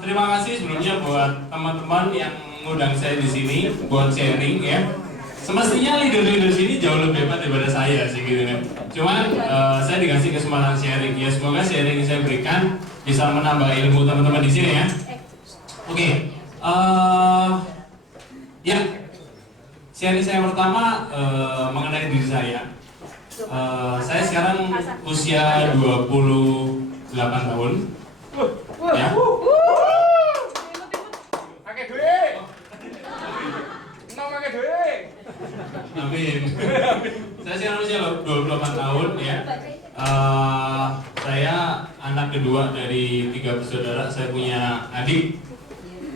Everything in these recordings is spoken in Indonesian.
Terima kasih sebelumnya buat teman-teman yang ngundang saya di sini buat sharing ya. Semestinya leader-leader sini jauh lebih hebat daripada saya sih gitu kan. Cuman saya dikasih kesempatan sharing ya. Semoga sharing yang saya berikan bisa menambah ilmu teman-teman di sini ya. Oke. Ya. Sharing saya pertama mengenai diri saya. Saya sekarang usia 28 tahun. Ya. Pakai duit. Pakai duit. Amin. Saya sekarang usia 28 tahun ya. Saya anak kedua dari 3 bersaudara. Saya punya adik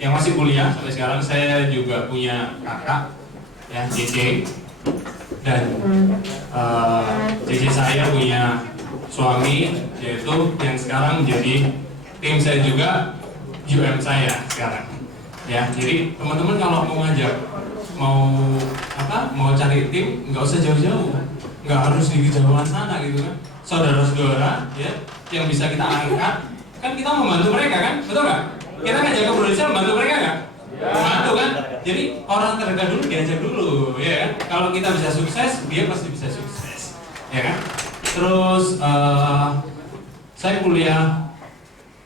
yang masih kuliah sampai sekarang. Saya juga punya kakak ya, Cici. Dan Cici saya punya suami yaitu yang sekarang menjadi tim saya juga, UM saya sekarang. Ya, jadi teman-teman kalau mau ngajak, mau cari tim, nggak usah jauh-jauh, nggak harus di kejauhan sana gitu kan. Saudara-saudara ya, yang bisa kita angkat, kan kita membantu mereka kan, betul nggak? Kita ngajak ke Indonesia membantu mereka nggak? Membantu kan? Jadi orang terdekat dulu diajak dulu, ya kan? Kalau kita bisa sukses, dia pasti bisa sukses, ya kan? Terus saya kuliah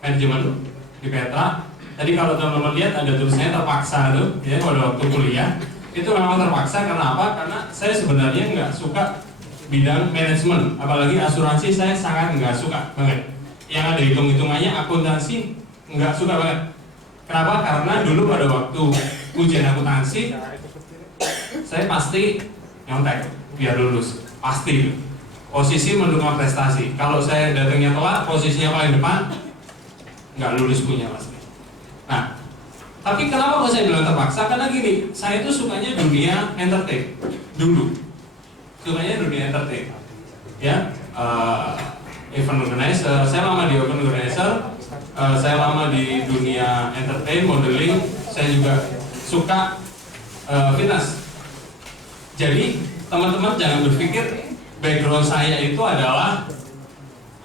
manajemen di Petra. Tadi kalau teman-teman lihat ada tulisannya terpaksa tuh, ya pada waktu kuliah itu memang terpaksa karena apa? Karena saya sebenarnya nggak suka bidang manajemen, apalagi asuransi saya sangat nggak suka banget. Yang ada hitung-hitungannya akuntansi nggak suka banget. Kenapa? Karena dulu pada waktu ujian akuntansi saya pasti nyontek biar lulus, pasti. Posisi menentukan prestasi. Kalau saya datangnya telat, posisinya paling depan, nggak lulus punya pasti. Nah, tapi kenapa kok saya bilang terpaksa? Karena gini, saya itu sukanya dunia entertain dulu, sukanya dunia entertain, ya. Event organizer, saya lama di event organizer, saya lama di dunia entertain, modeling, saya juga suka fitness. Jadi teman-teman jangan berpikir background saya itu adalah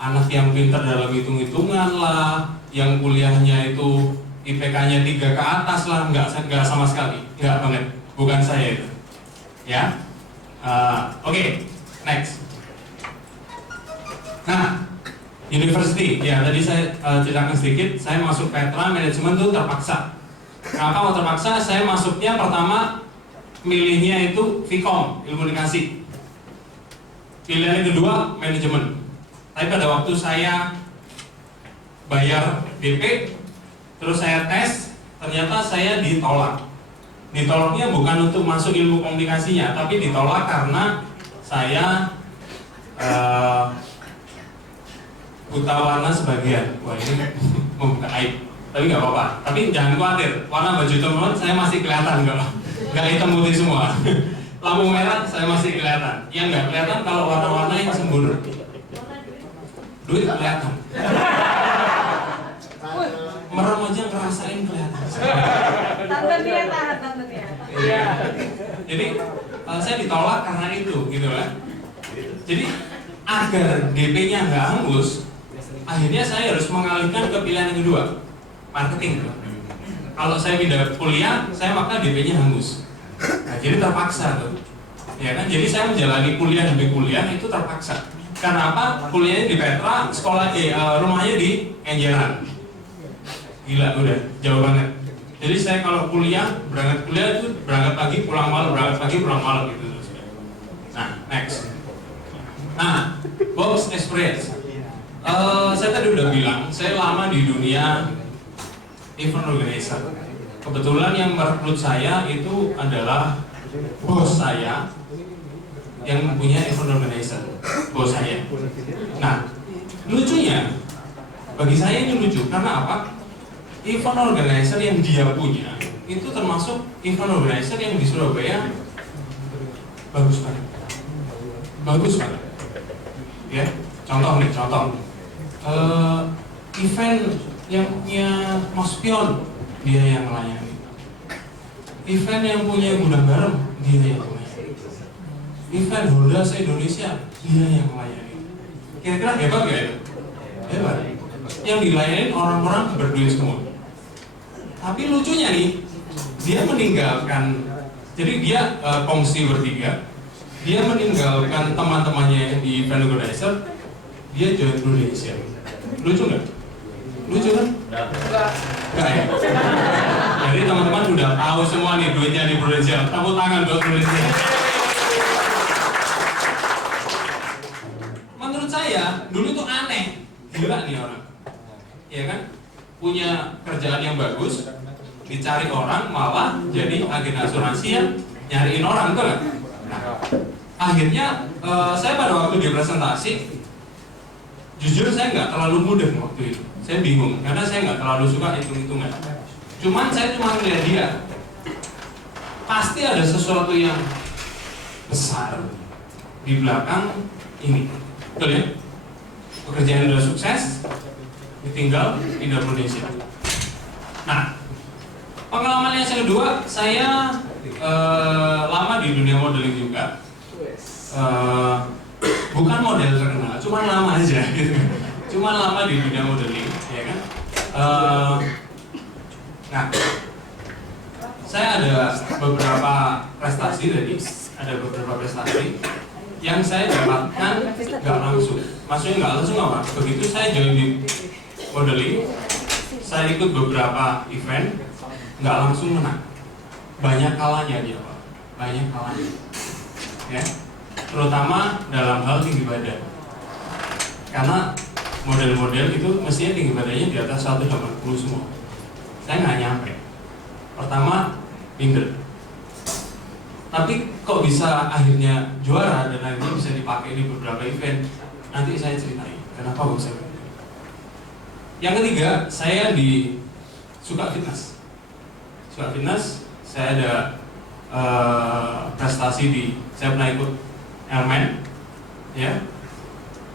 anak yang pintar dalam hitung-hitungan lah, yang kuliahnya itu IPK-nya 3 ke atas lah, enggak sama sekali, enggak banget, bukan saya itu, ya. Oke, next. Nah, university, ya tadi saya ceritakan sedikit, saya masuk Petra manajemen itu terpaksa. Kenapa mau terpaksa? Saya masuknya pertama milihnya itu Vkom, ilmu komunikasi. Pilihan kedua manajemen. Tapi pada waktu saya bayar DP, terus saya tes, ternyata saya ditolak. Ditolaknya bukan untuk masuk ilmu komunikasinya, tapi ditolak karena saya buta warna sebagian. Wah, ini membuka aib. Tapi nggak apa-apa. Tapi jangan khawatir, warna baju teman-teman saya masih kelihatan nggak hitam putih semua. Lampu merah saya masih kelihatan. Yang nggak kelihatan kalau warna-warna yang sembur. Duit kelihatan. Merem aja ngerasain kelihatan. Tante dia tahan, tante dia. Iya. Jadi saya ditolak karena itu, gitu kan. Jadi agar DP-nya nggak hangus, akhirnya saya harus mengalihkan ke pilihan yang kedua, marketing. Kalau saya pindah kuliah, saya maka DP-nya hangus. Nah, jadi terpaksa tuh, ya kan? Jadi saya menjalani kuliah demi kuliah itu terpaksa. Karena apa? Kuliahnya di Petra, sekolah rumahnya di Enjeran. Gila, udah jauh banget. Jadi saya kalau berangkat kuliah itu berangkat pagi pulang malam, berangkat pagi pulang malam gitu. Nah, next. Nah, box experience. Saya tadi udah bilang, saya lama di dunia event organizer. Kebetulan yang merekrut saya itu adalah bos saya yang punya event organizer, bos saya. Nah, lucunya, bagi saya ini lucu, karena apa? Event organizer yang dia punya, itu termasuk event organizer yang di Surabaya bagus banget. Bagus banget. Ya, contoh. Event yang punya Mas Pion, dia yang melayani. Event yang punya gudang garam, dia yang melayani. Event Honda se-Indonesia, dia yang melayani. Kira-kira hebat gak itu? Hebat. yang dilayani orang-orang berduit semua. Tapi lucunya nih, dia meninggalkan, jadi dia kongsi bertiga, dia meninggalkan teman-temannya di event organizer, dia join Prudential. Lucu nggak? Lucu kan? Enggak ya? Jadi teman-teman udah tahu semua nih duitnya di Prudential. Tepuk tangan buat Prudential. Menurut saya, dulu itu aneh. Gila nih orang. Ya kan? Punya kerjaan yang bagus, dicari orang, malah jadi agen asuransi yang nyariin orang, betul nggak? Nah, akhirnya saya pada waktu di presentasi, jujur saya nggak terlalu mudah waktu itu. Saya bingung, karena saya nggak terlalu suka hitung-hitungan. Saya cuma melihat dia, pasti ada sesuatu yang besar di belakang ini, betul ya? Pekerjaan udah sukses, ditinggal pindah Prudential. Nah, pengalaman yang kedua, saya lama di dunia modeling juga. Bukan model terkenal, cuma lama aja gitu. Cuma lama di dunia modeling, ya kan? Nah, saya ada beberapa prestasi tadi, yang saya dapatkan nggak langsung. Maksudnya nggak langsung apa? Begitu saya join di modeling, saya ikut beberapa event, nggak langsung menang. Banyak kalahnya dia, Pak. Banyak kalahnya. Ya. Terutama dalam hal tinggi badan. Karena model-model itu mestinya tinggi badannya di atas 180 semua. Saya nggak nyampe. Pertama, minder. Tapi kok bisa akhirnya juara dan akhirnya bisa dipakai di beberapa event? Nanti saya ceritain kenapa bisa minder. Yang ketiga, saya suka fitness. Suka fitness, saya ada prestasi saya pernah ikut Ironman, ya.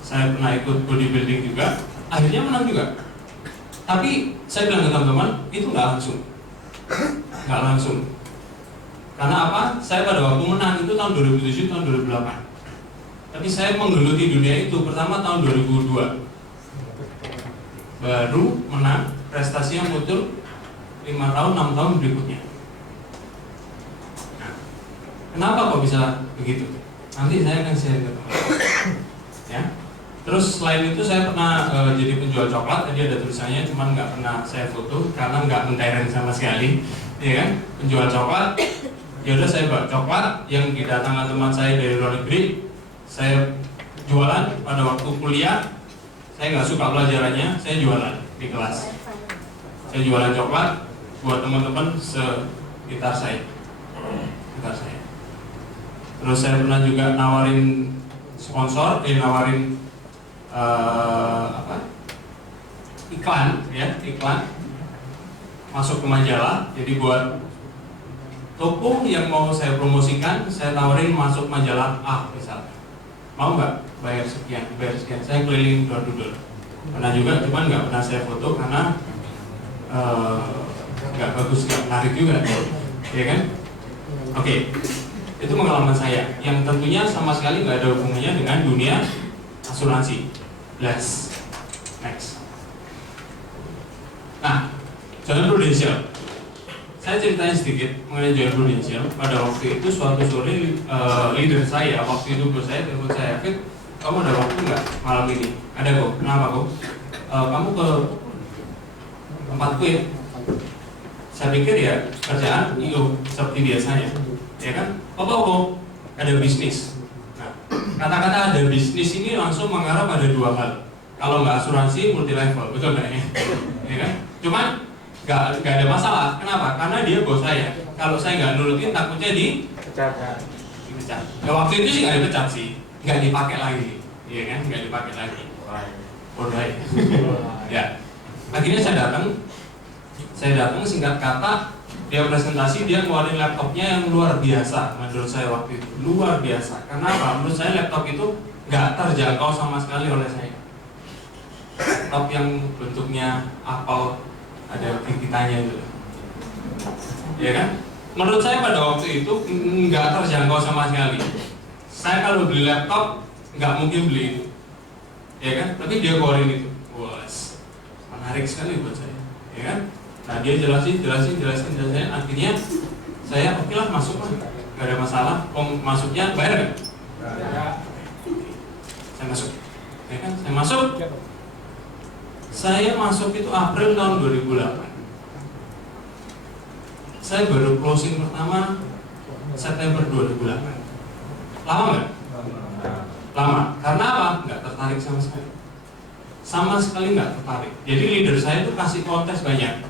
Saya pernah ikut bodybuilding juga, akhirnya menang juga. Tapi saya bilang ke teman-teman, itu nggak langsung. Karena apa? Saya pada waktu menang itu tahun 2007, tahun 2008. Tapi saya menggeluti dunia itu pertama tahun 2002. Baru menang, prestasinya muncul 5 tahun, 6 tahun berikutnya. Nah, kenapa kok bisa begitu? Nanti saya akan share ke teman-teman. Ya. Terus selain itu saya pernah jadi penjual coklat, tadi ada tulisannya, cuman nggak pernah saya foto karena nggak mentereng sama sekali, ya kan? Penjual coklat, ya udah saya bawa coklat yang didatangkan teman saya dari luar negeri, saya jualan pada waktu kuliah, saya nggak suka pelajarannya, saya jualan di kelas, saya jualan coklat buat teman-teman sekitar saya. Terus saya pernah juga nawarin sponsor, iklan masuk ke majalah. Jadi buat toko yang mau saya promosikan, saya tawarin masuk majalah A misalnya. Mau nggak bayar sekian? Saya keliling door-to-door. Pernah juga, cuman nggak pernah saya foto karena nggak bagus, nggak menarik juga, ya kan? Oke. Itu pengalaman saya yang tentunya sama sekali nggak ada hubungannya dengan dunia asuransi. Next. Nah, Join Prudential. Saya ceritain sedikit mengenai Join Prudential. Pada waktu itu suatu sore leader saya waktu itu bos saya telepon saya, "Fit, kamu ada waktu nggak malam ini?" "Ada kok." "Kenapa kok?" "Kamu ke tempatku ya." Saya pikir ya kerjaan IO seperti biasanya, ya kan? Kok ada bisnis. Nah, kata-kata ada bisnis ini langsung mengarah pada dua hal. Kalau nggak asuransi multi level, betul nggak ya? Ya kan? Cuman nggak ada masalah. Kenapa? Karena dia bos saya. Kalau saya nggak nurutin, takutnya dipecat. Ya waktu itu sih nggak dipecat sih, nggak dipakai lagi, ya kan? Nggak dipakai lagi. Bodoh ya. Akhirnya saya datang singkat kata, dia presentasi, dia ngeluarin laptopnya yang luar biasa. Menurut saya waktu itu luar biasa. Kenapa? Menurut saya laptop itu nggak terjangkau sama sekali oleh saya. Laptop yang bentuknya apel, ada gigitannya itu, ya kan? Menurut saya pada waktu itu nggak terjangkau sama sekali. Saya kalau beli laptop nggak mungkin beli itu, ya kan? Tapi dia keluarin itu, menarik sekali buat saya, ya kan? Nah dia jelasin, akhirnya saya oke lah masuk lah, gak ada masalah. Masuknya bayar nggak? Saya masuk, ya kan? Saya masuk itu April tahun 2008. Saya baru closing pertama September 2008. Lama nggak? Lama. Karena apa? Nggak tertarik sama sekali. Sama sekali nggak tertarik. Jadi leader saya itu kasih kontes banyak.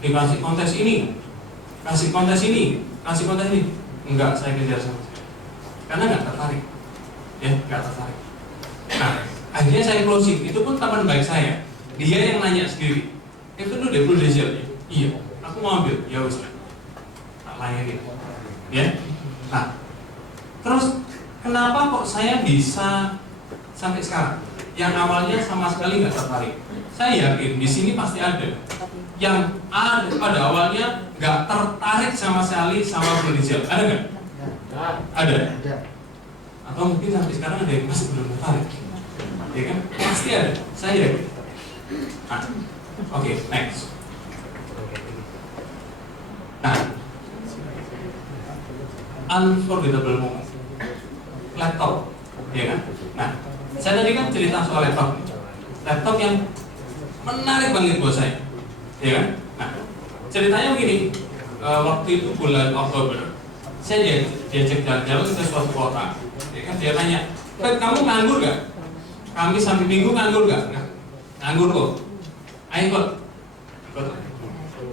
Dikasih kontes ini, kasih kontes ini. Enggak, saya kejar sama sekali. Karena nggak tertarik. Ya, nggak tertarik. Nah, akhirnya saya closing. Itu pun teman baik saya. Dia yang nanya sendiri. Itu lu deh Prudential ya? Iya. Aku mau ambil. Ya wes. Tak layanin. Ya. Nah, terus kenapa kok saya bisa sampai sekarang? Yang awalnya sama sekali nggak tertarik. Saya yakin di sini pasti ada yang pada awalnya nggak tertarik sama sekali sama Prudential. Ada nggak? Ada. Atau mungkin sampai sekarang ada yang masih belum tertarik. Ya kan? Pasti ada. Saya yakin. Nah, oke, next. Nah, unforgettable moment. Laptop, ya kan? Nah, saya tadi kan cerita soal laptop. Laptop yang menarik banget buat saya, ya kan? Nah, ceritanya begini. Waktu itu bulan Oktober, saya diajak jalan-jalan ke suatu kota. Ya kan? Dia tanya, kamu nganggur gak? Kami sampai Minggu nganggur gak? Nah, nganggur kok. Ayo kok.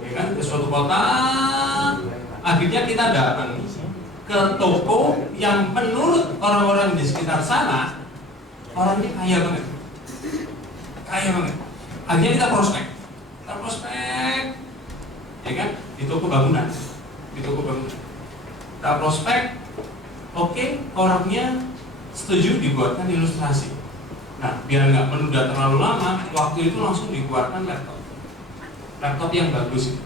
Ya kan? Ke suatu kota. Akhirnya kita datang ke toko yang menurut orang-orang di sekitar sana orangnya kaya banget, akhirnya kita prospek, ya kan, di toko bangunan, kita prospek, oke, orangnya setuju dibuatkan ilustrasi. Nah, biar nggak menunda terlalu lama, waktu itu langsung dibuatkan laptop yang bagus,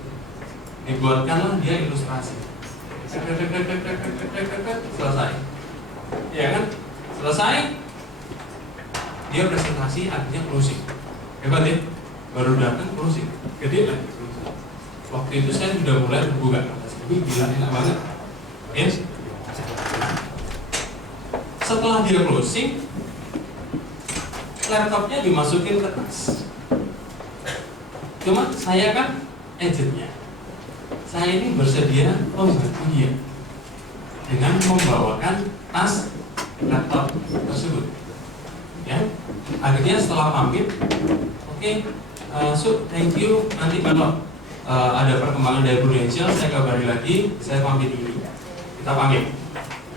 dibuatkanlah dia ilustrasi. Selesai, ya kan? Selesai, dia presentasi, akhirnya closing. Hebat ya? Baru datang closing, gede lah. Waktu itu saya sudah mulai berbuka. Gila, enak banget. Yes. Setelah dia closing, laptopnya dimasukin ke tas. Cuma saya kan agentnya. Saya ini bersedia, iya, dengan membawakan tas laptop tersebut. Ya, akhirnya setelah pamit, oke, so thank you. Nanti kalau ada perkembangan dari Prudential, saya kabari lagi. Saya pamit dulu. Kita pamit.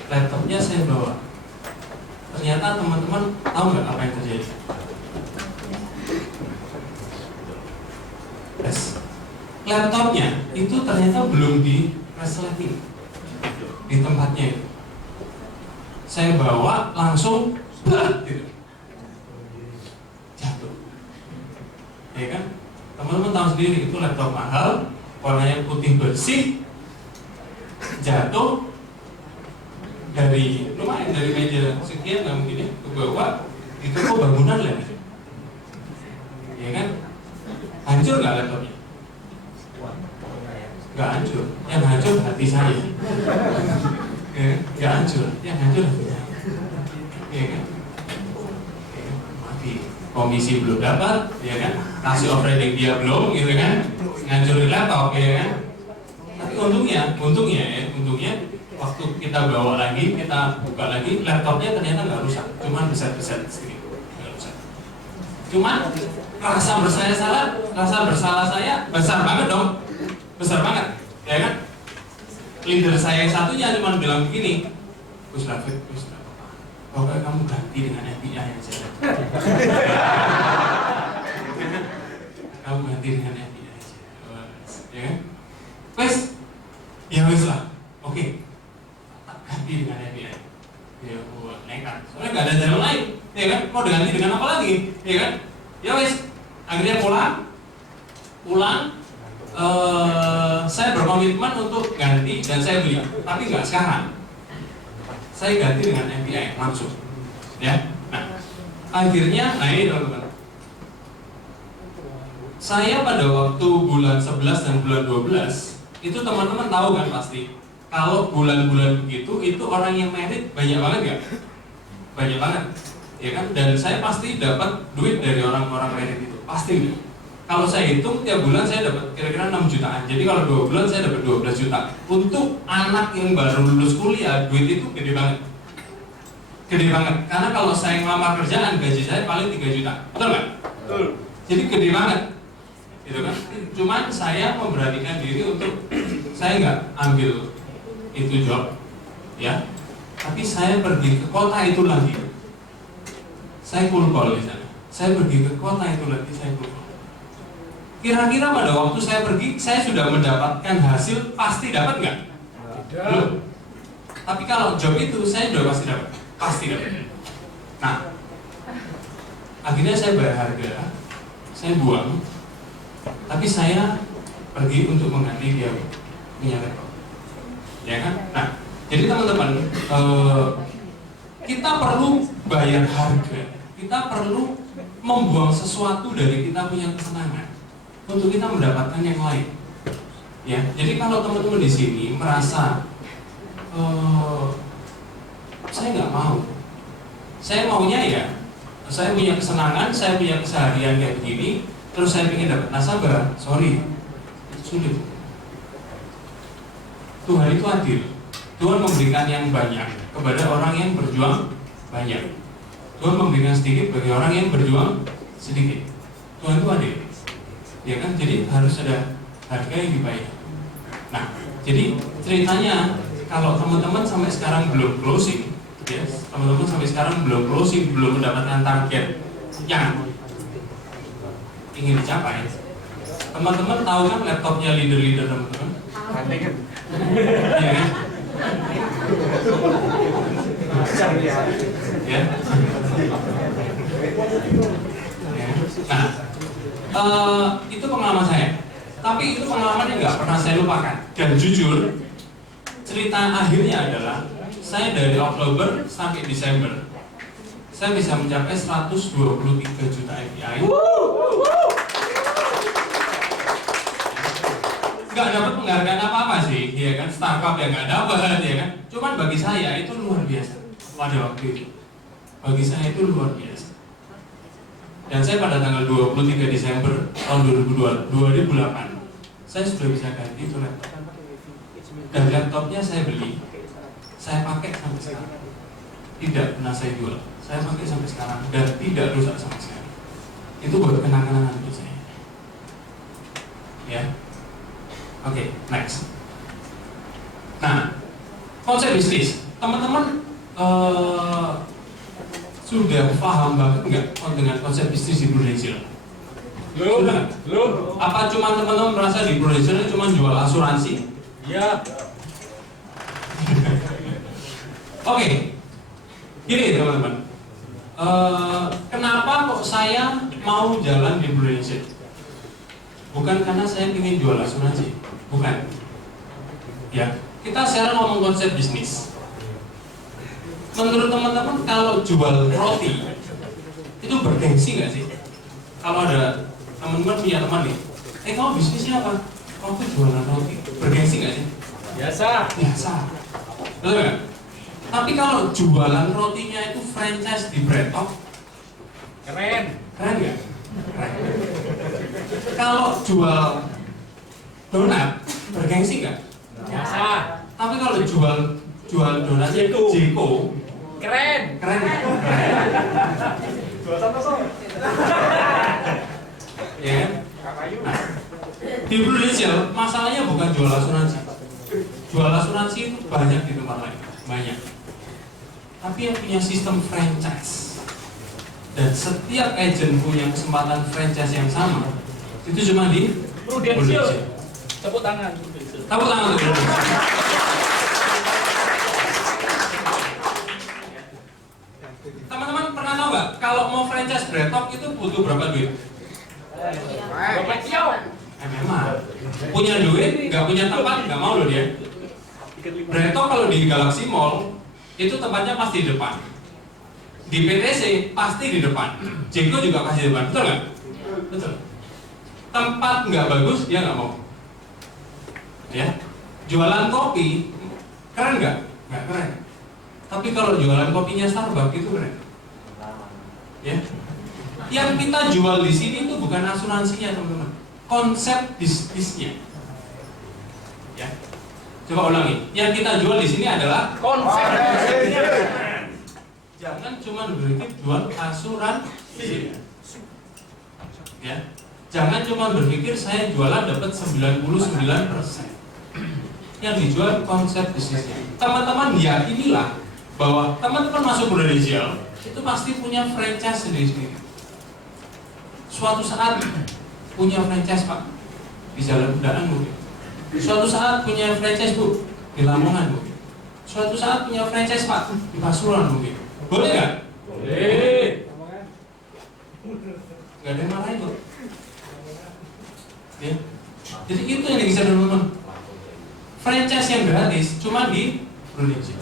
Laptopnya saya bawa. Ternyata teman-teman tahu nggak apa yang terjadi? Yes. Laptopnya itu ternyata belum di resleting di tempatnya itu. Saya bawa langsung gitu. Jatuh. Ya kan? Teman-teman tahu sendiri itu laptop mahal, warnanya putih bersih, jatuh dari lumayan dari meja sekian nggak mungkin ya ke bawah itu kok bangunan lah. Ya kan? Hancur nggak laptopnya? Nggak hancur, yang hancur hati saya. Nggak hancur, yang hancur hati saya. Ya kan? Mati. Komisi belum dapat, ya kan? Kasih operating dia belum, gitu kan? Ngancurin laptop, ya kan? Tapi untungnya waktu kita bawa lagi, kita buka lagi, laptopnya ternyata nggak rusak, cuman besar-besar sedikit, nggak rusak. Cuman rasa bersalah saya besar banget dong. Besar banget, ya kan? Leader saya yang satunya cuma bilang begini, Gus David, pokoknya kamu ganti dengan FBI aja. Kamu ganti dengan FBI aja, ya kan? Wes, ya wes lah, oke, ganti dengan FBI. Ya, nekat, soalnya nggak ada jalan lain, ya kan? Mau diganti dengan apa lagi, ya kan? Ya wes, akhirnya pulang. Saya berkomitmen untuk ganti dan saya beli, tapi nggak sekarang. Saya ganti dengan MPI langsung, ya. Nah, akhirnya, ini teman-teman, Saya pada waktu bulan 11 dan bulan 12 itu teman-teman tahu kan pasti kalau bulan-bulan begitu itu orang yang merit banyak banget nggak? Banyak banget, ya kan? Dan saya pasti dapat duit dari orang-orang merit itu, pasti nggak? Kalau saya hitung tiap bulan saya dapat kira-kira 6 jutaan. Jadi kalau 2 bulan saya dapat 12 juta. Untuk anak yang baru lulus kuliah, duit itu gede banget. Gede banget. Karena kalau saya ngelamar kerjaan, gaji saya paling 3 juta. Betul nggak? Betul. Jadi gede banget. Gitu kan? Cuman saya memberanikan diri untuk saya nggak ambil itu job, ya. Tapi saya pergi ke kota itu lagi. Saya cold call di sana. Saya pergi ke kota itu lagi, saya cold call. Kira-kira pada waktu saya pergi, saya sudah mendapatkan hasil, pasti dapat nggak? Belum. Tapi kalau job itu saya sudah pasti dapat. Nah, akhirnya saya bayar harga, saya buang, tapi saya pergi untuk mengganti dia punya laptop, ya kan? Nah, jadi teman-teman, kita perlu bayar harga, kita perlu membuang sesuatu dari kita punya kesenangan untuk kita mendapatkan yang lain, ya. Jadi kalau teman-teman di sini merasa saya nggak mau, saya maunya ya, saya punya kesenangan, saya punya keseharian kayak begini, terus saya ingin dapat nasabah, sorry, itu sulit. Tuhan itu adil. Tuhan memberikan yang banyak kepada orang yang berjuang banyak. Tuhan memberikan sedikit bagi orang yang berjuang sedikit. Tuhan itu adil, ya kan? Jadi harus ada harga yang dibayar. Nah, jadi ceritanya kalau teman-teman sampai sekarang belum closing, ya, teman-teman sampai sekarang belum closing, belum mendapatkan target yang ingin dicapai. Teman-teman tahu kan laptopnya leader-leader teman-teman? Ya kan? Ya. Nah, itu pengalaman saya. Tapi itu pengalaman yang nggak pernah saya lupakan. Dan jujur, cerita akhirnya adalah saya dari Oktober sampai Desember, saya bisa mencapai 123 juta API. Nggak dapat penghargaan apa-apa sih, ya kan? Startup yang nggak dapat, ya kan? Cuman bagi saya itu luar biasa pada waktu itu. Bagi saya itu luar biasa. Dan saya pada tanggal 23 Desember tahun 2008, saya sudah bisa ganti itu laptop. Dan laptopnya saya beli, saya pakai sampai sekarang. Tidak pernah saya jual. Saya pakai sampai sekarang dan tidak rusak sama sekali. Itu buat kenang-kenangan untuk saya. Ya. Oke, next. Nah, konsep bisnis, teman-teman sudah paham banget nggak dengan konsep bisnis di Prudential? Belum. Apa cuma teman-teman merasa di Prudential cuma jual asuransi? Ya. Oke, gini teman-teman. Kenapa kok saya mau jalan di Prudential? Bukan karena saya ingin jual asuransi, bukan. Ya, kita sekarang ngomong konsep bisnis. Menurut teman-teman, kalau jual roti itu bergengsi nggak sih? Kalau ada teman-teman punya teman nih, kamu bisnisnya apa? Aku jualan roti, bergengsi nggak sih? Biasa. Biasa, betul nggak? Tapi kalau jualan rotinya itu franchise di Bretok, Keren. keren nggak? Keren. Kalau jual donat, bergengsi nggak? Biasa. Tapi kalau jual donatnya itu Jeko, Keren. keren nggak? Keren. Ya kan? Nah, di Prudential masalahnya bukan jual asuransi. Jual asuransi itu banyak di tempat lain, banyak. Tapi yang punya sistem franchise dan setiap agent punya kesempatan franchise yang sama, itu cuma di Prudential. Tepuk tangan. Tepuk tangan untuk Prudential. Teman-teman pernah tahu nggak kalau mau franchise Bretok itu butuh berapa duit? Bapak Kiau. MMA. Punya duit, nggak punya tempat, nggak mau loh dia. Bretok kalau di Galaxy Mall itu tempatnya pasti di depan. Di PTC pasti di depan. Jeko juga pasti di depan, betul nggak? Betul. tempat nggak bagus dia nggak mau. Ya, jualan kopi keren nggak? Nggak keren. Tapi kalau jualan kopinya Starbucks itu keren. Ya, yang kita jual di sini itu bukan asuransinya teman-teman, konsep bisnisnya. Ya, coba ulangi. Yang kita jual di sini adalah Konsep. jangan cuma berpikir jual asuransi. Ya, jangan cuma berpikir saya jualan dapat 99%. Yang dijual konsep bisnisnya. Teman-teman yakinilah bahwa teman-teman masuk Prudential itu pasti punya franchise sendiri-sendiri. Suatu saat punya franchise Pak di Jalan Undaan mungkin. Suatu saat punya franchise Bu di Lamongan mungkin. Suatu saat punya franchise Pak di Pasuruan mungkin. Boleh nggak? Boleh. Nggak ada yang marahin kok. Ya. Jadi itu yang bisa teman-teman. Franchise yang gratis cuma di Prudential.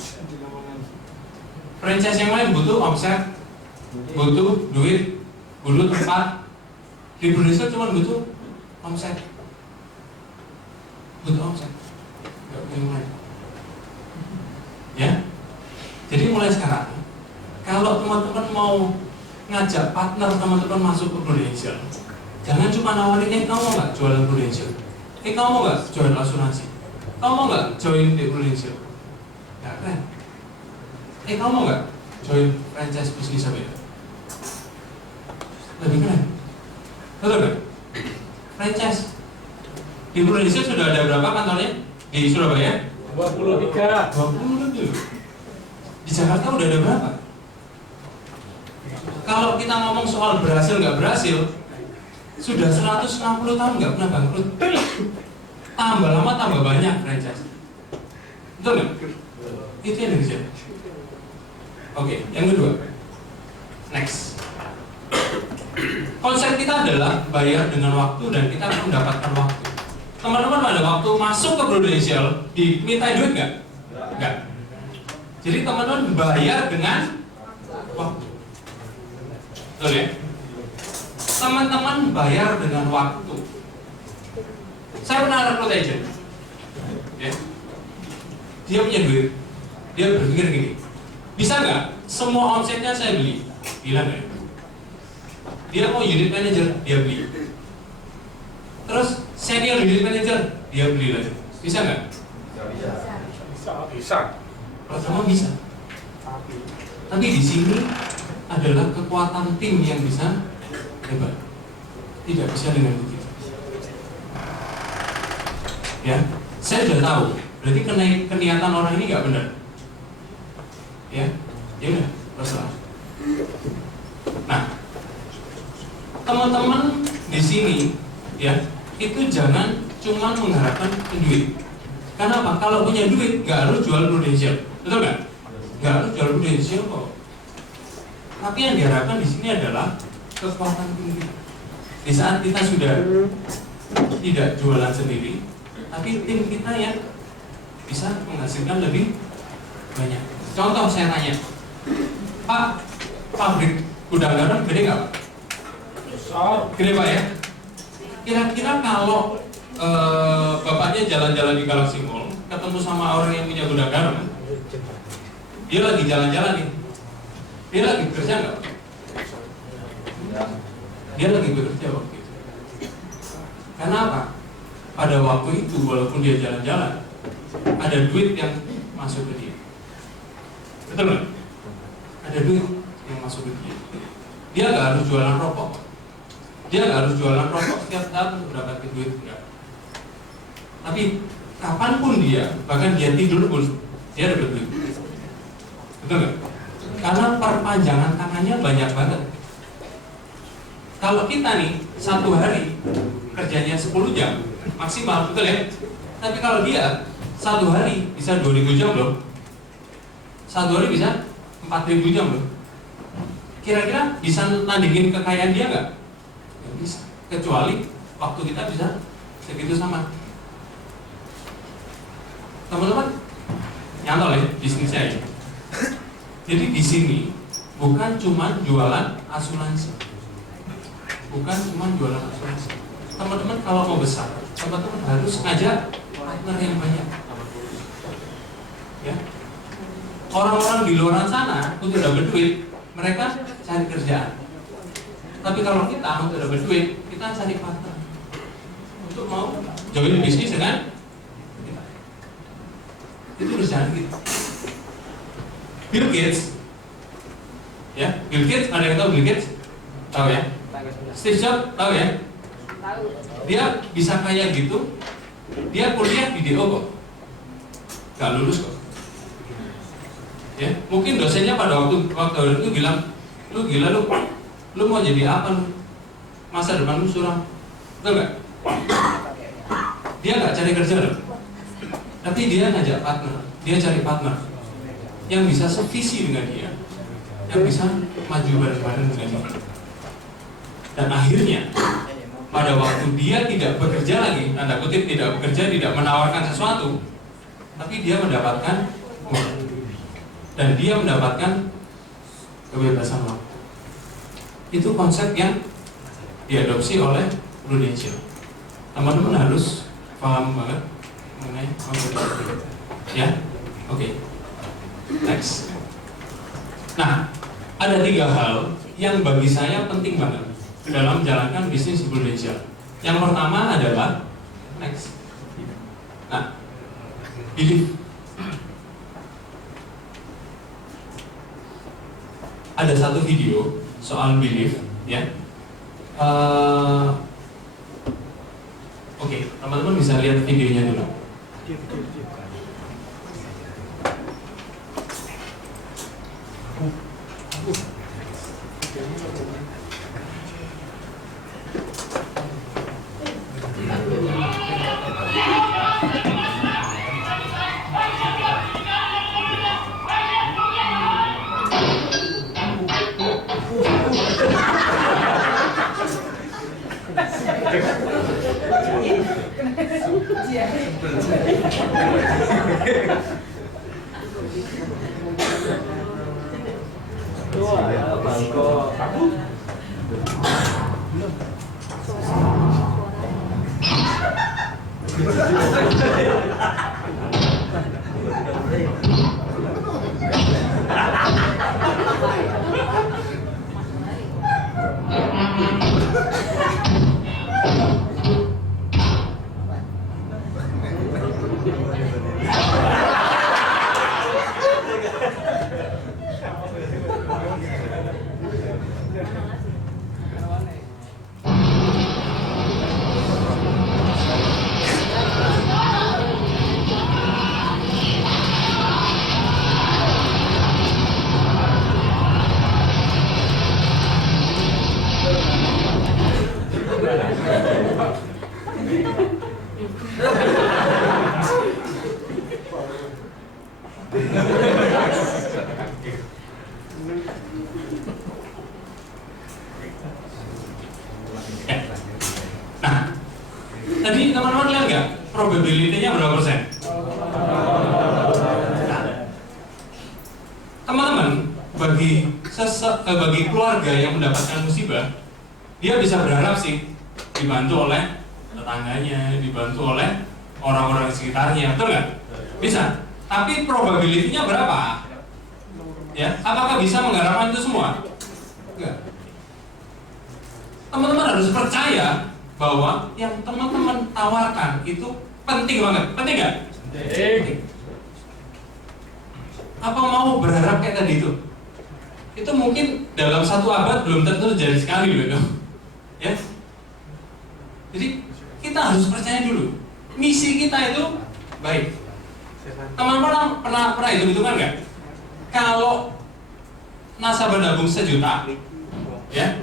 Franchise yang lain butuh omset, butuh duit, butuh tempat. Di Prudential cuma butuh omset, butuh omset. Nggak punya yang lain. Ya. Jadi mulai sekarang, kalau teman-teman mau ngajak partner teman-teman masuk ke Prudential, jangan cuma nawarin, kamu mau nggak jualan Prudential? Kamu mau nggak jualan asuransi? Kamu mau nggak join di Prudential? Ya kan? Kamu mau nggak join franchise bisnis apa ya? Lebih keren, betul nggak? Franchise di Prudential sudah ada berapa kantornya di Surabaya? 23. 20 lebih. Di Jakarta udah ada berapa? Kalau kita ngomong soal berhasil nggak berhasil, sudah 160 tahun nggak pernah bangkrut. Tambah lama tambah banyak franchise. Betul nggak? Itu yang Indonesia. Oke, yang kedua, next. Konsep kita adalah bayar dengan waktu dan kita akan mendapatkan waktu. Teman-teman pada waktu masuk ke Prudential diminta duit nggak? Nggak. Jadi teman-teman bayar dengan waktu. Betul ya? Teman-teman bayar dengan waktu. Saya pernah rekrut agent. Ya. Dia punya duit. Dia berpikir gini, bisa nggak semua omsetnya saya beli? Bilang ya. Dia mau unit manager, dia beli. Terus senior unit manager, dia beli lagi. Bisa nggak? Bisa. Pertama bisa. Tapi di sini adalah kekuatan tim yang bisa hebat. Tidak bisa dengan begitu. Ya, saya sudah tahu. Berarti keniatan orang ini nggak benar. Ya, ya udah, terserah. Nah, teman-teman di sini, ya, itu jangan cuma mengharapkan duit. Karena apa? Kalau punya duit, nggak harus jual Prudential, betul nggak? Nggak harus jual Prudential kok. Tapi yang diharapkan di sini adalah kekuatan tim kita. Di saat kita sudah tidak jualan sendiri, tapi tim kita yang bisa menghasilkan lebih banyak. Contoh saya tanya, Pak, pabrik gudang garam gede nggak Pak? Gede Pak ya? Kira-kira kalau bapaknya jalan-jalan di Galaxy Mall, ketemu sama orang yang punya gudang garam, dia lagi jalan-jalan nih, dia lagi bekerja nggak? Dia lagi bekerja waktu itu. Karena apa? Pada waktu itu walaupun dia jalan-jalan, ada duit yang masuk ke dia. Betul nggak? Ada duit yang masuk ke dia. Dia nggak harus jualan rokok. Dia nggak harus jualan rokok setiap saat untuk mendapatkan duit, enggak. Tapi kapanpun dia, bahkan dia tidur pun, dia dapat duit. Betul nggak? Karena perpanjangan tangannya banyak banget. Kalau kita nih satu hari kerjanya 10 jam maksimal, betul ya? Tapi kalau dia satu hari bisa 2000 jam loh. Satu hari bisa 4000 jam loh. Kira-kira bisa nandingin kekayaan dia nggak? Nggak bisa. Kecuali waktu kita bisa segitu sama. Teman-teman, nyantol ya bisnisnya ya. Jadi di sini bukan cuma jualan asuransi. Bukan cuma jualan asuransi. teman-teman kalau mau besar, teman-teman harus ngajak partner yang banyak. Ya, orang-orang di luar sana untuk dapat duit, mereka cari kerjaan. Tapi kalau kita untuk dapat duit, kita cari partner untuk mau join bisnis dengan kita. Itu kerjaan kita. Bill Gates, ya, Bill Gates, ada yang tahu Bill Gates? Tahu ya? Steve Jobs, tahu ya? Tahu. Dia bisa kayak gitu, dia kuliah di DO kok, gak lulus kok. Ya, mungkin dosennya pada waktu itu bilang, lu gila lu mau jadi apa lu? Masa depan lu suram, betul gak? Dia gak cari kerja loh, tapi dia ngajak partner, dia cari partner yang bisa sevisi dengan dia, yang bisa maju bareng-bareng dengan dia. Dan akhirnya pada waktu dia tidak bekerja lagi, tanda kutip tidak bekerja, tidak menawarkan sesuatu, tapi dia mendapatkan uang dan dia mendapatkan kebebasan waktu. Itu konsep yang diadopsi oleh Prudential. Teman-teman harus paham banget mengenai konsep itu. Ya, oke. Next. Nah, ada 3 hal yang bagi saya penting banget dalam menjalankan bisnis Prudential. Yang pertama adalah next. Nah, belief. Ada satu video soal belief, ya. Oke, teman-teman bisa lihat videonya dulu. Nah, tadi teman-teman lihat nggak probability-nya berapa persen? Nah, teman-teman, bagi keluarga yang mendapatkan musibah, dia bisa berharap sih dibantu oleh tetangganya, dibantu oleh orang-orang di sekitarnya, betul nggak? Bisa. Tapi probability-nya berapa? Ya, apakah bisa mengharapkan itu semua? Enggak. Teman-teman harus percaya bahwa yang teman-teman tawarkan itu penting banget. Penting nggak? Penting. Apa mau berharap kayak tadi itu? Itu mungkin dalam 1 abad belum tentu terjadi sekali loh itu. Ya. Jadi kita harus percaya dulu. Misi kita itu baik. Teman-teman pernah hitung-hitungan nggak? Kalau nasabah nabung 1 juta, ya,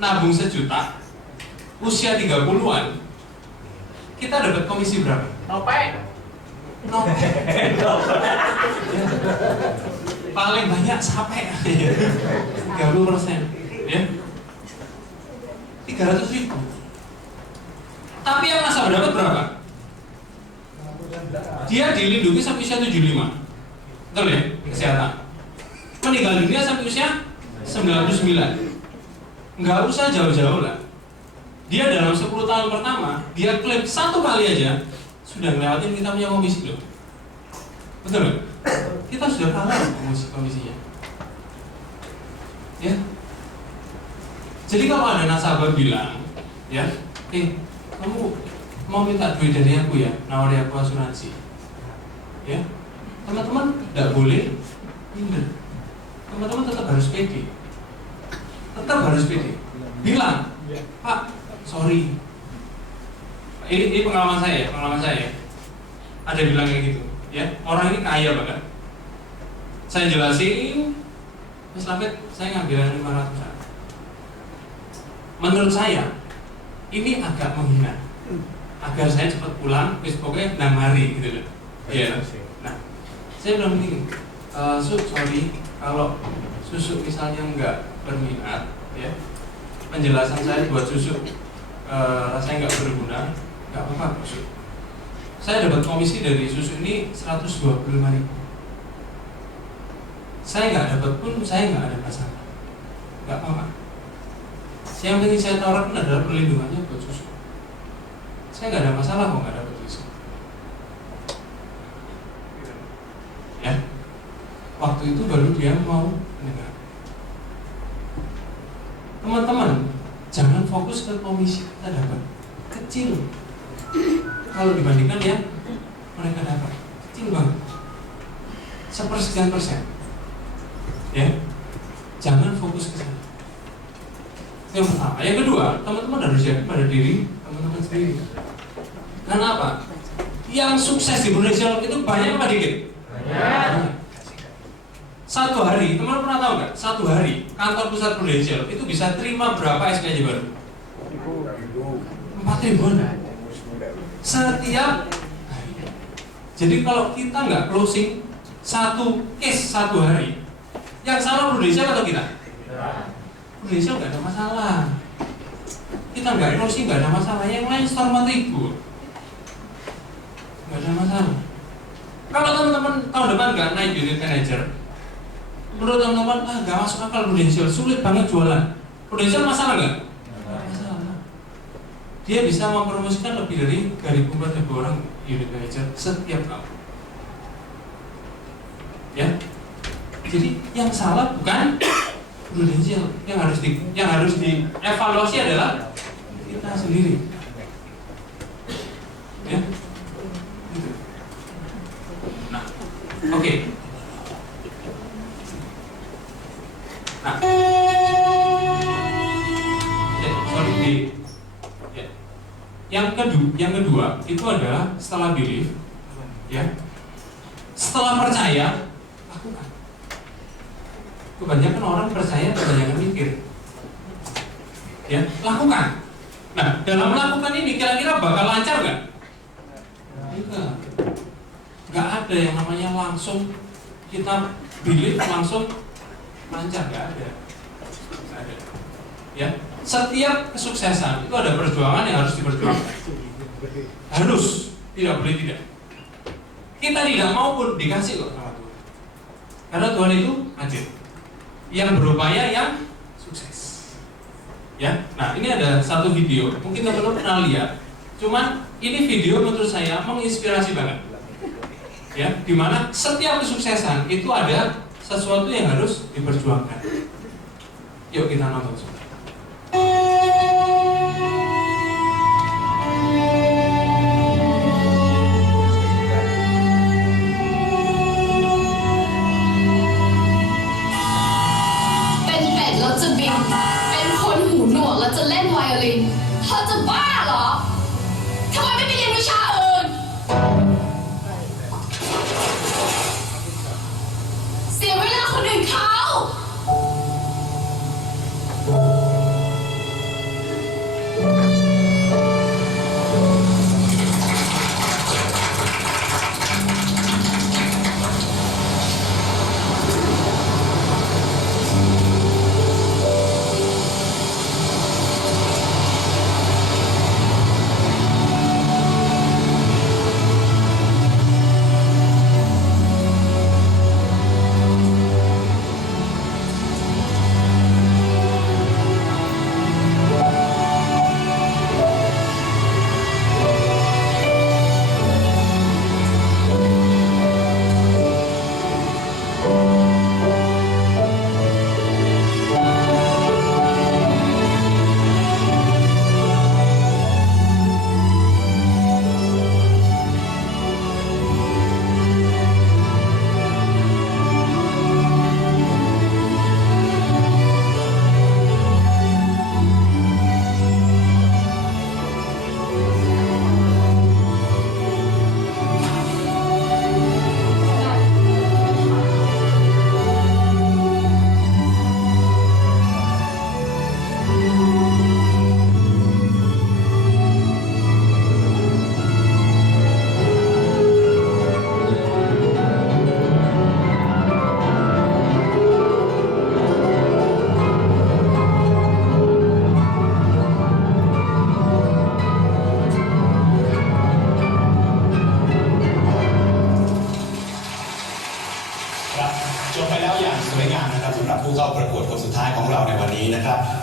nabung 1 juta, usia 30-an, kita dapat komisi berapa? Nopek. Paling banyak sampai 30%, ya, 300.000. Tapi yang nasabah dapat berapa? Dia dilindungi sampai usia 75, betul ya? Kesehatan. Meninggal dunia sampai usia 99. Nggak usah jauh-jauh lah. Dia dalam 10 tahun pertama, dia klaim 1 kali aja sudah ngelewatin kita punya komisi loh. Betul nggak? Kita sudah kalah komisinya. Ya. Jadi kalau ada nasabah bilang, ya, kamu mau minta duit dari aku ya, nawari aku asuransi, ya, teman-teman tidak boleh minder. Teman-teman tetap harus pede, bilang, Pak, sorry, ini pengalaman saya, ada bilang kayak gitu, ya, orang ini kaya banget, saya jelasin, Mas Lafet, saya ngambil 500. Menurut saya, ini agak menghina, agar saya cepat pulang, pokoknya 6 hari gitu loh, ya. Nah, saya bilang begini, sorry, kalau susu misalnya nggak berminat, ya, penjelasan saya buat susu rasanya nggak berguna, nggak apa-apa susu. Saya dapat komisi dari susu ini 125.000. Saya nggak dapat pun saya nggak ada masalah, nggak apa-apa. Yang penting saya tawarkan adalah perlindungannya buat susu. Saya nggak ada masalah kok nggak dapat susu. Ya, waktu itu baru dia mau mendengar. Teman-teman, jangan fokus ke komisi kita dapat kecil. Kalau dibandingkan ya mereka dapat kecil banget, 1%. Ya, jangan fokus ke sana. Yang pertama, yang kedua, teman-teman harus yakin pada diri teman-teman sendiri. Karena apa? Yang sukses di Indonesia itu banyak apa dikit? Banyak. Satu hari, teman-teman pernah tahu nggak? Satu hari kantor pusat Prudential itu bisa terima berapa SKJ baru? 4.000. Setiap hari. Jadi kalau kita nggak closing satu case satu hari, yang salah Prudential atau kita? Prudential nggak ada masalah. Kita nggak closing nggak ada masalah. Yang lain store 4.000, nggak ada masalah. Kalau teman-teman tahun depan nggak naik unit manager, menurut teman-teman nggak masuk akal Prudential, sulit banget jualan. Prudential masalah nggak? Nggak masalah. Dia bisa mempromosikan lebih dari 3.000 orang unit manager setiap tahun. Ya, jadi yang salah bukan Prudential, yang harus dievaluasi adalah kita sendiri. Ya, gitu. Nah, oke. Nah, ya, sorry, ya. Yang kedua itu adalah setelah belief, ya, setelah percaya, lakukan. Kebanyakan orang percaya, kebanyakan mikir. Ya, lakukan. Nah, dalam melakukan ini kira-kira bakal lancar nggak? Enggak. Nggak ada yang namanya langsung kita belief langsung lancar, nggak ada. Nggak ada. Ya, setiap kesuksesan itu ada perjuangan yang harus diperjuangkan. Harus, tidak boleh tidak. Kita tidak mau pun dikasih kok sama Tuhan. Karena Tuhan itu adil. Yang berupaya yang sukses. Ya, nah ini ada satu video, mungkin teman-teman pernah lihat. Cuman ini video menurut saya menginspirasi banget. Ya, dimana setiap kesuksesan itu ada sesuatu yang harus diperjuangkan. Yuk kita nonton semua.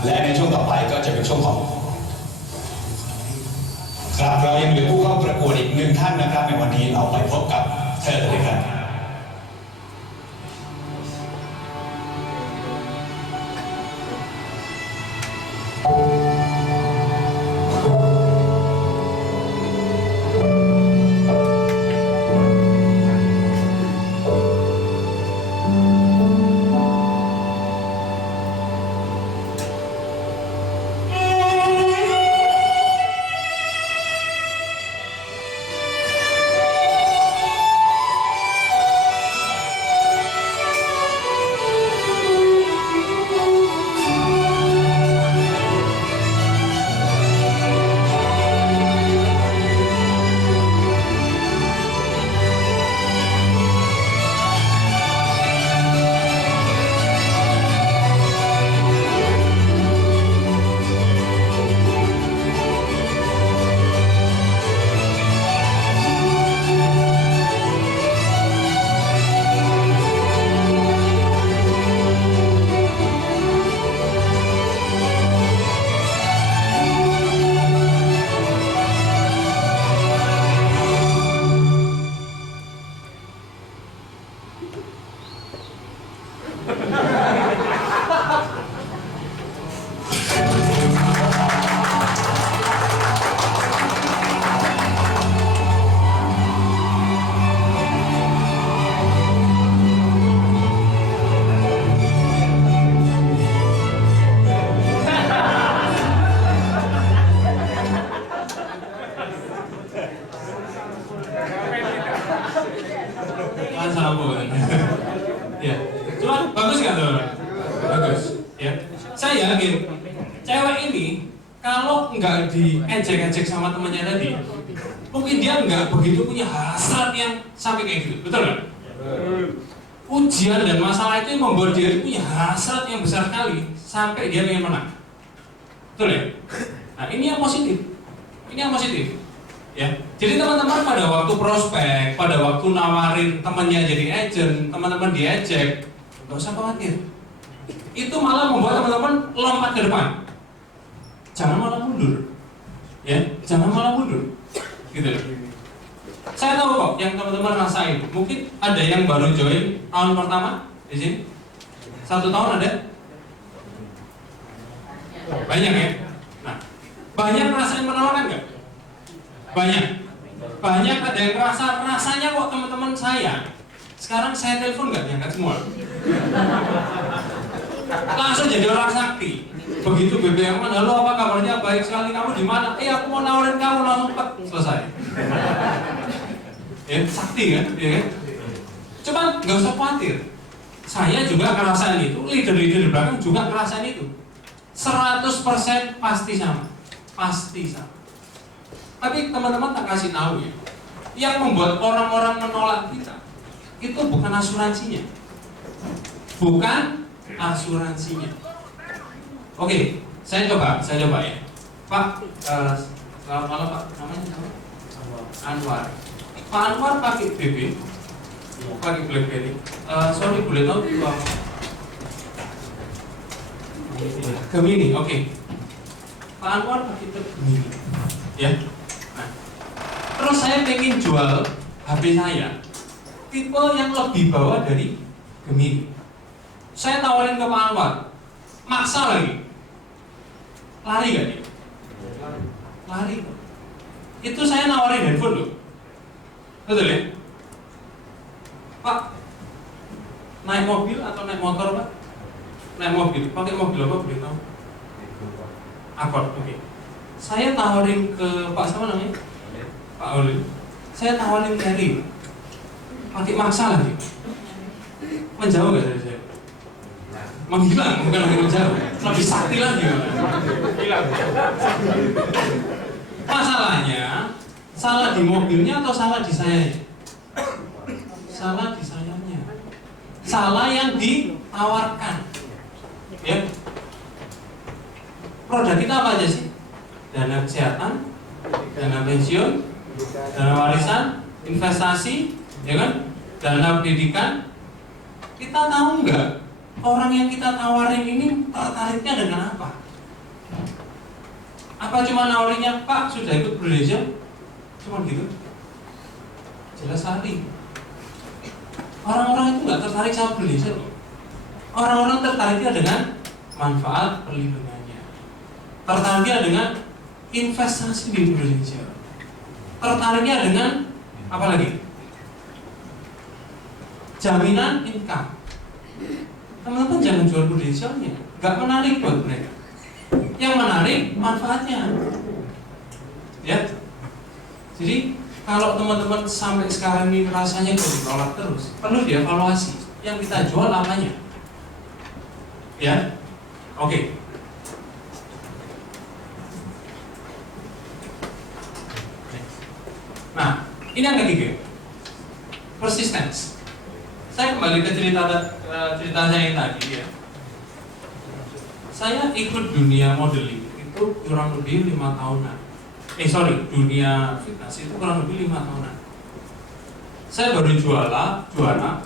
และในช่วงต่อไปก็จะเป็นช่วงของครับเรายังเหลือผู้เข้าประกวดอีก1 ท่านนะครับในวันนี้เราไปพบกับเธอเลยครับYa, cuman bagus nggak tuh? Bagus, ya. Saya yakin cewek ini kalau nggak diejek-ejek sama temannya tadi, mungkin dia nggak begitu punya hasrat yang sampai kayak gitu, betul nggak? Ujian dan masalah itu membuat dia punya hasrat yang besar sekali sampai dia ingin menang, betul ya? Nah ini yang positif, ya. Jadi teman-teman pada waktu prospek, pada waktu nawarin temannya jadi agent, teman-teman diejek, nggak usah khawatir. Itu malah membuat teman-teman lompat ke depan. Jangan malah mundur, ya. Jangan malah mundur, gitu. Saya tahu kok yang teman-teman rasain. Mungkin ada yang baru join tahun pertama di sini. 1 tahun ada? Banyak ya. Nah, banyak rasain penolakan nggak? Banyak ada yang rasanya kok teman-teman saya sekarang saya telepon nggak diangkat semua, langsung jadi orang sakti. Begitu BBM, halo apa kabarnya, baik sekali, kamu di mana? Aku mau nawarin kamu, langsung selesai. Ya sakti kan, ya kan? Cuman nggak usah khawatir, saya juga ngerasain itu, leader-leader di belakang juga ngerasain itu. 100% pasti sama. Tapi teman-teman tak kasih tahu ya, yang membuat orang-orang menolak kita itu bukan asuransinya. Oke, saya coba ya. Pak, selamat malam Pak, namanya Anwar. Pak Anwar pakai BB, pakai BlackBerry. Sorry, boleh tahu itu apa? Gemini, oke. Pak Anwar pakai Gemini, ya. Nah, terus saya pengen jual HP saya tipe yang lebih bawah dari Gemini. Saya tawarin ke Pak Anwar, maksa lagi. Lari gak dia? Lari. Itu saya nawarin handphone loh. Betul ya? Pak, naik mobil atau naik motor Pak? Naik mobil, pakai mobil apa boleh tahu? Accord, oke. Saya tawarin ke Pak siapa namanya? Pak Oli. Saya tawarin Carry, pakai maksa lagi. Menjauh gak dari saya? Menghilang, bukan lagi menjauh. Lebih sakti lagi. Hilang. Masalahnya, salah di mobilnya atau salah di sayanya? Salah di sayanya. Salah yang ditawarkan. Ya. Produk kita apa aja sih? Dana kesehatan, dana pensiun, dana warisan, investasi, ya kan? Dana pendidikan. Kita tahu nggak orang yang kita tawarin ini tertariknya dengan apa? Apa cuma nawarinya, Pak sudah ikut Blue Indonesia? Cuma gitu? Jelas sekali. Orang-orang itu nggak tertarik sama Blue Indonesia loh. Orang-orang tertariknya dengan manfaat perlindungannya. Tertariknya dengan investasi di Blue Indonesia. Tertariknya dengan apa lagi? Jaminan income. Teman-teman jangan jual Blue Indonesia-nya, nggak menarik buat mereka. Yang menarik manfaatnya, ya. Jadi kalau teman-teman sampai sekarang ini rasanya kok ditolak terus, perlu dievaluasi. Yang kita jual apanya, ya. Oke. Nah, ini yang ketiga, persistence. Saya kembali ke cerita saya yang tadi ya. Saya ikut dunia modeling itu kurang lebih 5 tahunan. Dunia fitness itu kurang lebih 5 tahunan. Saya baru juara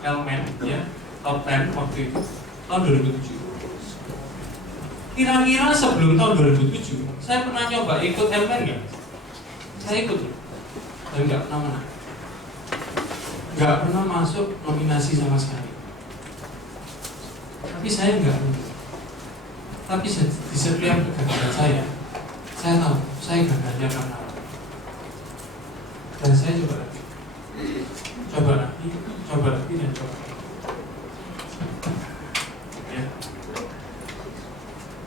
Elmen ya, top 10 waktu itu tahun 2007. Kira-kira sebelum tahun 2007, saya pernah coba ikut Elmen nggak? Saya ikut, dan nggak pernah menang. Nggak pernah masuk nominasi sama sekali. Tapi saya nggak menang. Tapi di setiap kegagalan saya tahu saya gagalnya karena apa. Dan saya coba lagi, dan coba. Ya.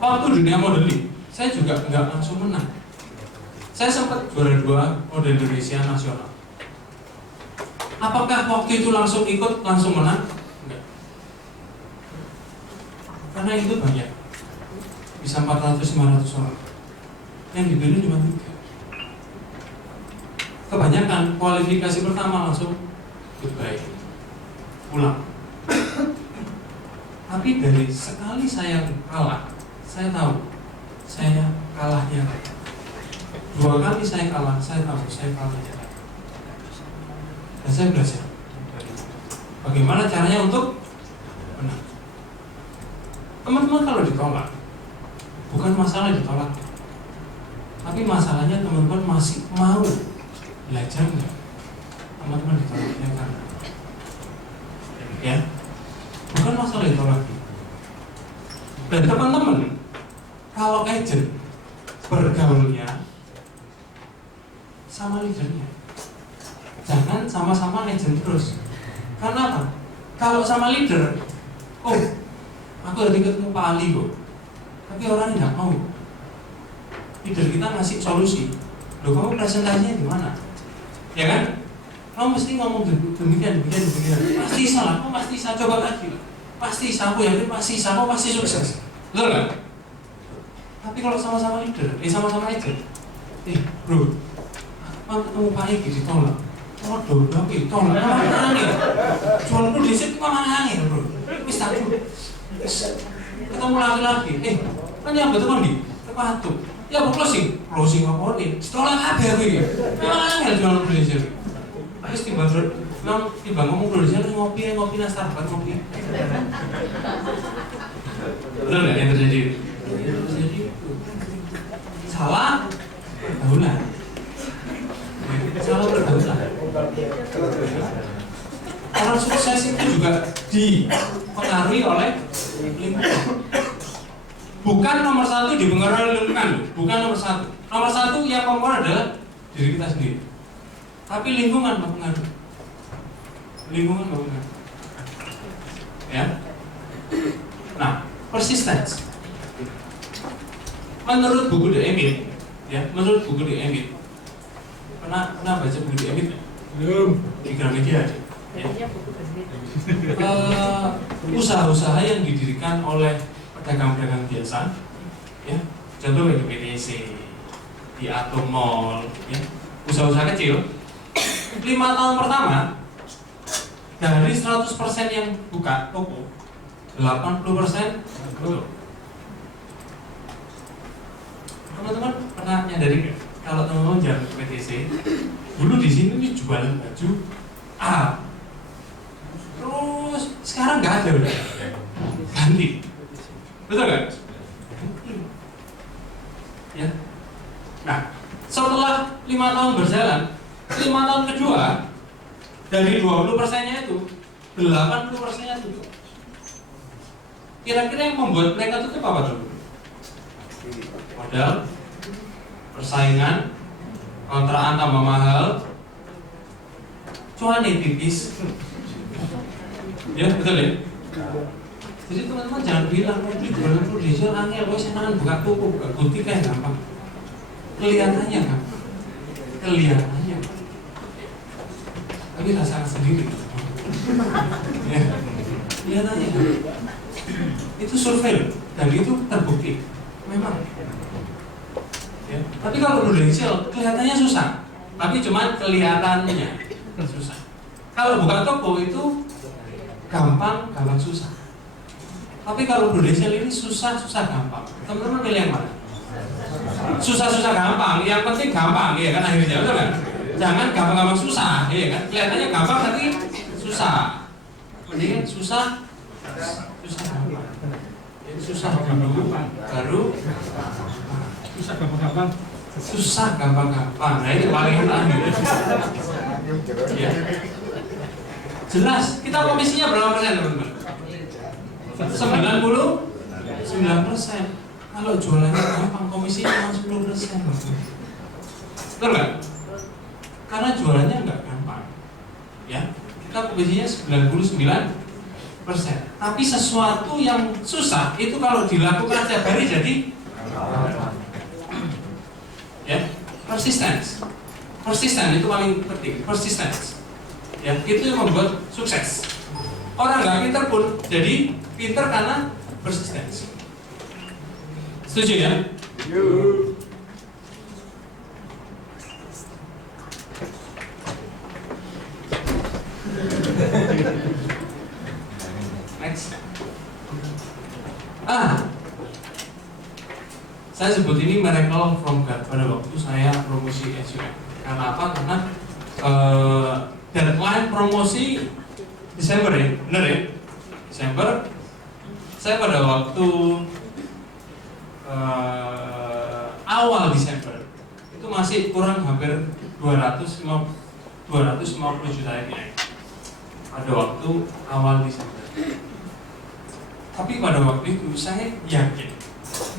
Waktu dunia modeling, saya juga nggak langsung menang. Saya sempat juara 2 model Indonesia nasional. Apakah waktu itu langsung ikut, langsung menang? Enggak. Karena itu banyak. Bisa 400-500 orang. Yang dipilih cuma 3. Kebanyakan kualifikasi pertama langsung goodbye, pulang. Tapi dari sekali saya kalah, saya tahu saya kalahnya. 2 kali saya kalah, saya tahu saya kalahnya. Dan saya belajar bagaimana caranya untuk menang. Teman-teman kalau ditolak, bukan masalah ditolak, tapi masalahnya teman-teman masih mau belajar nggak? Teman-teman ditolaknya karena ya, bukan masalah ditolak. Dan teman-teman kalau agent bergaulnya sama leadernya, jangan sama-sama agent terus. Karena apa? Kalau sama leader, oh aku tadi ketemu Pak Ali kok, tapi orang nggak mau. Leader kita ngasih solusi, loh kamu presentasinya di mana? Ya kan? Kamu mesti ngomong demikian. Pasti salah, kamu pasti bisa coba lagi. Pasti bisa, aku yakin pasti bisa, kamu pasti sukses. Betul nggak? Tapi kalau sama-sama leader, sama-sama agent, bro, ketemu Pak Egi ditolak. Waduh, tapi tolak mana angin? Jual dulu di situ mana angin, bro? Wis takut. Ketemu lagi. Kan yang betul kan di sepatu. Ya bu closing apa nih? Setelah kabeh aku iki. Angin jual dulu di situ. Wis timbang ngomong dulu di situ ngopi nang Starbucks ngopi. Betul nggak yang terjadi? Jadi salah pergaulan. Salah pergaulan. Orang sukses itu juga dipengaruhi oleh lingkungan. Bukan nomor 1 dipengaruhi oleh lingkungan, bukan nomor 1. Nomor 1 yang komponen adalah diri kita sendiri. Tapi lingkungan mempengaruhi. Ya. Nah, persistence. Menurut buku The Emit, pernah baca buku The Emit? Belum. Di Gramedia ada. Ya. Usaha-usaha yang didirikan oleh pedagang-pedagang biasa, ya, contohnya di PTC, di Atom Mall, ya, usaha-usaha kecil. 5 tahun pertama dari 100% yang buka toko, 80% tutup. Teman-teman pernah nyadari nggak? Kalau teman-teman jalan ke PTC, dulu di sini nih jualan baju A, terus sekarang nggak ada udah, ganti, betul nggak? Ya, 5 tahun berjalan, 5 tahun kedua dari 20%-nya itu 80%-nya tutup. Kira-kira yang membuat mereka tutup apa dulu? Modal, persaingan, kontrakan tambah mahal, cuan tipis. Ya betul ya. Jadi teman-teman jangan bilang di jualan produser angel, gue senangan buka toko, buka butik kayak gampang. Kelihatannya gampang, kelihatannya. Tapi rasakan sendiri. Ya, kelihatannya. Itu survei dan itu terbukti, memang. Ya. Tapi kalau prudensial kelihatannya susah, tapi cuma kelihatannya susah. Kalau buka toko itu gampang susah. Tapi kalau prudensial ini susah gampang. Teman-teman pilih yang mana? Susah gampang. Yang penting gampang, ya kan akhirnya, betul kan? Jangan gampang susah, ya kan? Kelihatannya gampang tapi susah. Mendingan susah gampang. Susah dulu, baru susah gampang. Nah ini paling terakhir. Ya. Jelas, kita komisinya berapa persen teman-teman? 99%. Kalau jualannya gampang, komisinya cuma 10%. Betul nggak? Karena jualannya nggak gampang. Ya, kita komisinya 99%. Tapi sesuatu yang susah itu kalau dilakukan setiap hari jadi ya, persistence itu paling penting, persistence. Ya, itu yang membuat sukses. Orang nggak pintar pun jadi pintar karena persistence. Setuju ya? Next. Saya sebut ini miracle from God pada waktu saya promosi SUM. Karena apa? Karena deadline promosi Desember ya, benar ya? Desember. Saya pada waktu awal Desember itu masih kurang hampir 250 juta rupiah pada waktu awal Desember. Tapi pada waktu itu saya yakin,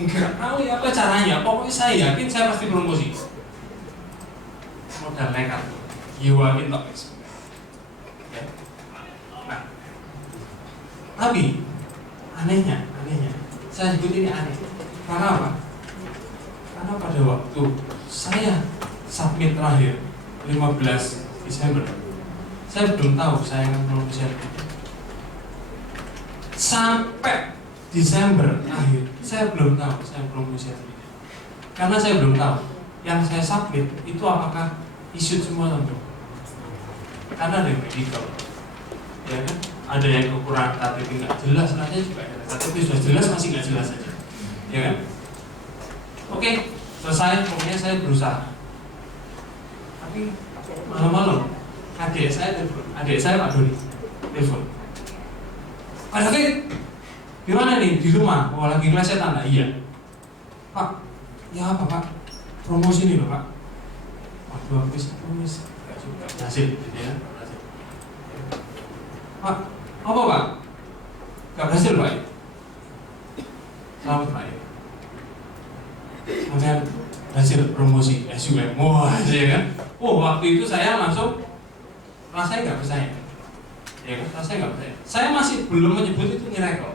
nggak tahu ya apa caranya, pokoknya saya yakin saya pasti promosi. Modal nekat, jiwain tok. Nah, tapi anehnya, saya sebut ini aneh. Karena apa? Karena pada waktu saya submit terakhir 15 Desember, saya belum tahu saya akan promosi. Sampai Desember akhir, saya belum tahu saya promosi. Karena saya belum tahu yang saya submit itu apakah issued semua atau belum. Karena ada yang medical, ya kan? Ada yang kekurangan KTP nggak jelas, rasanya juga ada. KTP sudah jelas masih nggak jelas saja, ya kan? Oke, selesai. Pokoknya saya berusaha. Tapi malam-malam adik saya Pak Doni telepon. Pak David, gimana nih di rumah? Oh lagi ngelesetan? Nah, iya. Pak, ya apa Pak? Promosi nih loh Pak. Waduh, habis promosi. Gak juga berhasil, gitu ya. Berhasil. Pak, apa Pak? Gak berhasil Pak? Selamat Pak. Sampai berhasil promosi SUM. Wah, ya kan? Oh, waktu itu saya langsung rasanya nggak percaya. Ya kan? Rasanya nggak percaya. Saya masih belum menyebut itu miracle.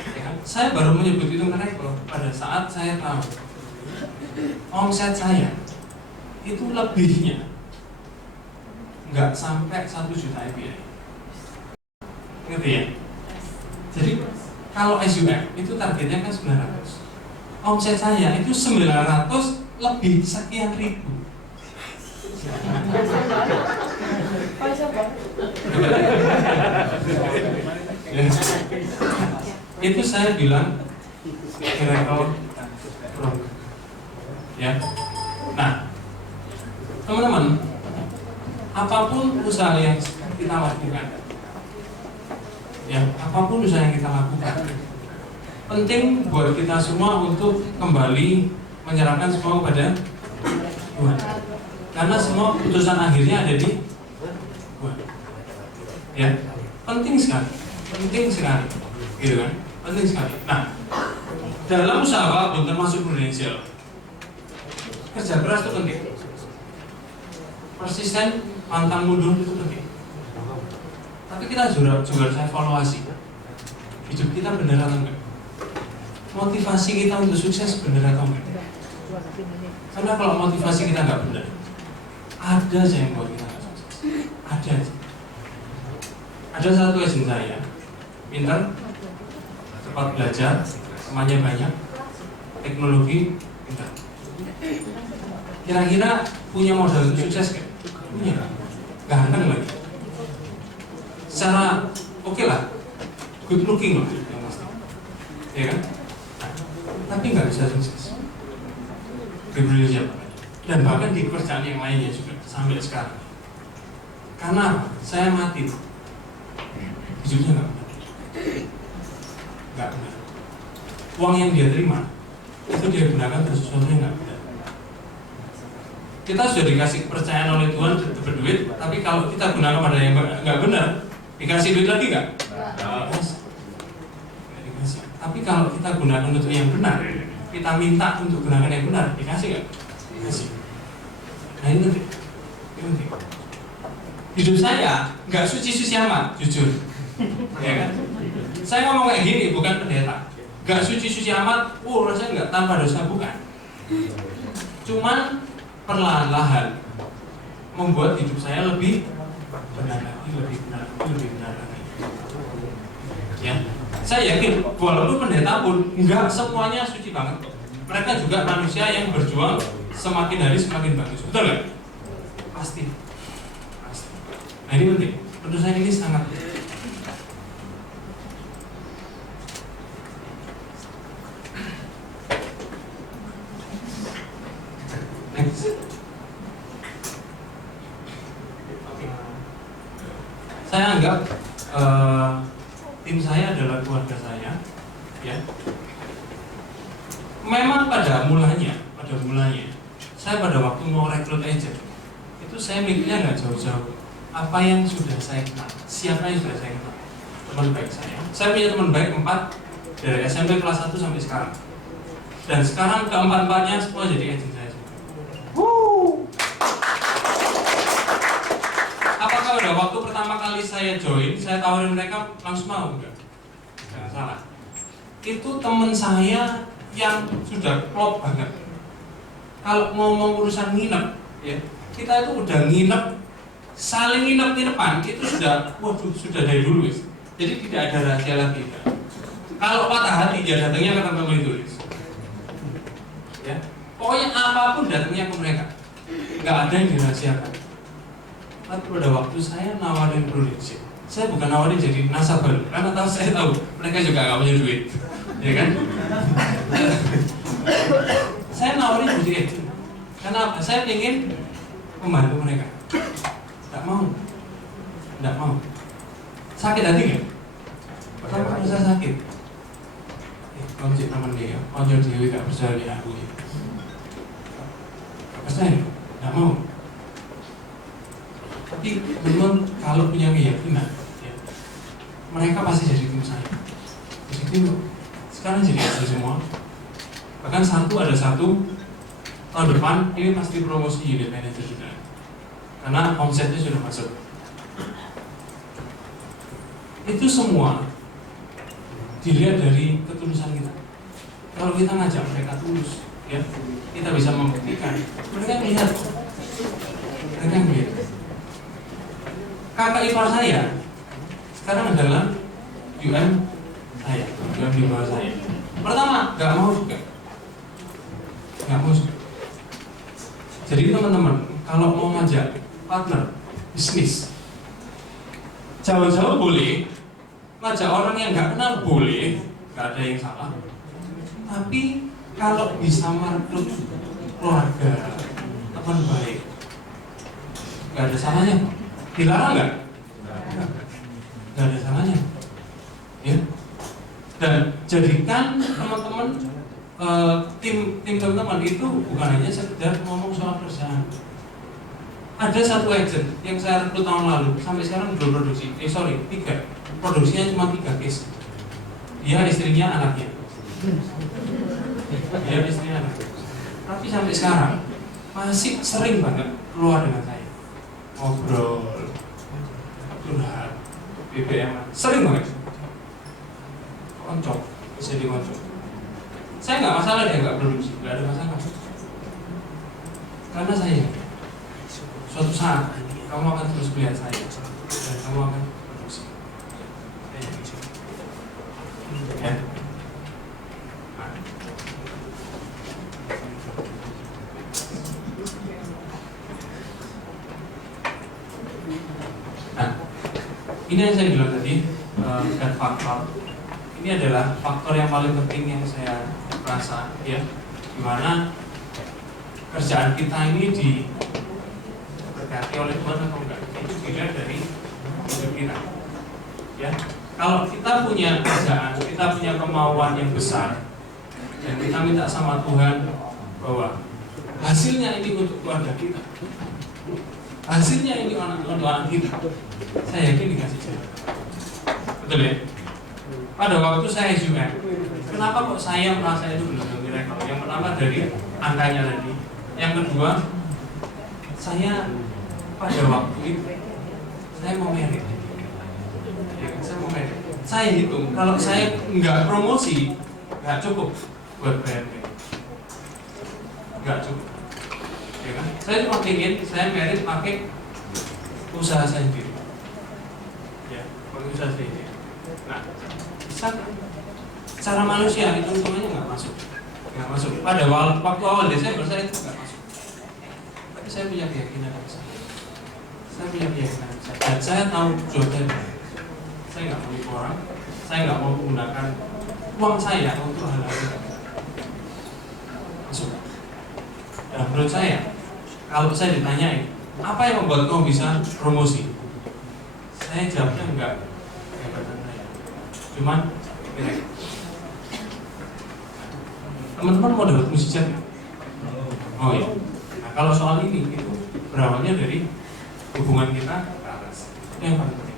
Ya kan? Saya baru menyebut itu miracle pada saat saya tahu omset saya itu lebihnya nggak sampai 1 juta rupiah. Ngerti ya? Jadi kalau SUM itu targetnya kan 900. Omset saya itu 900 lebih sekian ribu. Itu saya bilang miracle from God. Ya. Nah, teman-teman, apapun usaha yang kita lakukan, ya, apapun usaha yang kita lakukan, penting buat kita semua untuk kembali menyerahkan semua kepada karena semua keputusan akhirnya ada di gua. Ya, penting sekali, gitu kan? Penting sekali. Nah, dalam usaha apapun termasuk prudensial, kerja keras itu penting. Persisten, pantang mundur itu penting. Tapi kita juga harus evaluasi. Hidup kita benar atau enggak? Motivasi kita untuk sukses benar atau enggak? Karena kalau motivasi kita enggak benar, ada aja yang buat kita enggak sukses. Ada aja. Ada satu agent saya, pintar, cepat belajar, temannya banyak, teknologi, pintar. Kira-kira punya modal untuk sukses kan? Punya. Ganteng lagi. Secara oke lah, good looking loh, yang pasti. Ya kan? Tapi nggak bisa sukses. Gabriel siapa? Dan bahkan di pekerjaan yang lainnya juga sampai sekarang. Karena apa? Saya mati. Hidupnya nggak benar. Nggak benar. Uang yang dia terima itu dia gunakan untuk sesuatu yang nggak benar. Kita sudah dikasih kepercayaan oleh Tuhan berduit, tapi kalau kita gunakan pada yang nggak benar, dikasih duit lagi nggak? Nggak dikasih. Tapi kalau kita gunakan untuk yang benar, kita minta untuk gunakan yang benar, dikasih nggak? Dikasih. Nah ini penting. Hidup saya nggak suci-suci amat, jujur. Ya kan? Saya ngomong kayak gini bukan pendeta. Nggak suci-suci amat, rasanya nggak tanpa dosa, bukan. Cuman perlahan-lahan membuat hidup saya lebih benar lagi, lebih benar lagi. Ya, saya yakin walaupun pendeta pun nggak semuanya suci banget. Mereka juga manusia yang berjuang semakin hari semakin bagus, betul nggak? Pasti. Nah ini penting. Menurut saya ini sangat. Next. Saya anggap tim saya adalah keluarga saya, ya. Memang pada mulanya, saya pada waktu mau rekrut agent, itu saya mikirnya nggak jauh-jauh. Apa yang sudah saya kenal, siapa yang sudah saya kenal, teman baik saya. Saya punya teman baik 4 dari SMP kelas 1 sampai sekarang. Dan sekarang keempat-empatnya semua jadi agent saya. Apakah pada waktu pertama kali saya join, saya tawarin mereka langsung mau? Enggak? Jangan salah. Itu teman saya yang sudah klop banget. Kalau ngomong urusan nginep, ya, kita itu udah nginep, saling nginep-nginepan, itu sudah, sudah dari dulu, ya. Jadi tidak ada rahasia lagi. Ya. Kalau patah hati dia datangnya ke tempat tulis. Ya, pokoknya apapun datangnya ke mereka, nggak ada yang dirahasiakan. Tapi pada waktu saya nawarin produksi, saya bukan nawarin jadi nasabah, karena saya tahu mereka juga nggak punya duit, ya kan? Saya nawarin jadi agent, karena apa? Saya ingin membantu mereka. Nggak mau. Sakit hati nggak? Pertama kali saya sakit. Konjek teman dia, konjek dia nggak percaya di aku. Nggak percaya, nggak mau. Tapi teman kalau punya keyakinan, ya, mereka pasti jadi tim saya. Jadi tim sekarang jadi hasil semua. Bahkan ada satu tahun depan ini pasti promosi unit manager juga. Karena omsetnya sudah masuk. Itu semua dilihat dari ketulusan kita. Kalau kita ngajak mereka tulus, ya, kita bisa membuktikan. Mereka melihat. Kakak ipar saya sekarang adalah UM saya, UM di bawah saya. Pertama, nggak mau juga. Jadi teman-teman, kalau mau ngajak partner bisnis, jauh-jauh boleh, ngajak orang yang nggak kenal boleh, nggak ada yang salah. Tapi kalau bisa merekrut keluarga, teman baik, nggak ada salahnya. Dilarang nggak? Nggak ada salahnya, ya. Dan jadikan teman-teman tim teman-teman itu bukan hanya sekedar ngomong soal kerjaan, Ada satu agent yang saya rekrut tahun lalu, sampai sekarang belum produksi. 3. Produksinya cuma 3 case. Dia, istrinya, anaknya. Dia, istrinya, anaknya. Tapi sampai sekarang masih sering banget keluar dengan saya. Ngobrol, curhat, BBM, sering banget. Koncok, bisa dikoncok. Saya nggak masalah dia nggak produksi, nggak ada masalah. Karena saya suatu saat kamu akan terus melihat saya dan kamu akan produksi. Ya. Nah, ini yang saya bilang tadi, dan faktor. Ini adalah faktor yang paling penting yang saya rasa, ya, dimana kerjaan kita ini diberkati oleh Tuhan atau enggak, itu dilihat dari hidup kita. Ya, kalau kita punya kerjaan, kita punya kemauan yang besar, dan kita minta sama Tuhan bahwa hasilnya ini untuk keluarga kita, hasilnya ini untuk anak kita, saya yakin dikasih jalan. Betul ya? Pada waktu saya juga, kenapa kok saya merasa itu belum miracle? Yang pertama dari angkanya tadi, yang kedua, saya pada waktu itu saya mau merit. Ya, saya mau merit. Saya hitung kalau saya nggak promosi, nggak cukup buat bayar merit. Nggak cukup. Ya kan? Saya cuma ingin saya merit pakai usaha saya sendiri. Ya, pakai usaha sendiri. Nah, secara manusia itu hitungannya nggak masuk. Pada waktu awal Desember saya itu nggak masuk. Tapi saya punya keyakinan besar. Dan saya tahu tujuan saya nggak mau nipu orang. Saya nggak mau menggunakan uang saya untuk hal-hal yang masuk. Dan menurut saya, kalau saya ditanyain apa yang membuat kamu bisa promosi, saya jawabnya enggak. Cuman teman-teman mau dapat musisi? Oh iya. Nah, kalau soal ini itu berawalnya dari hubungan kita ke atas. Itu yang paling penting.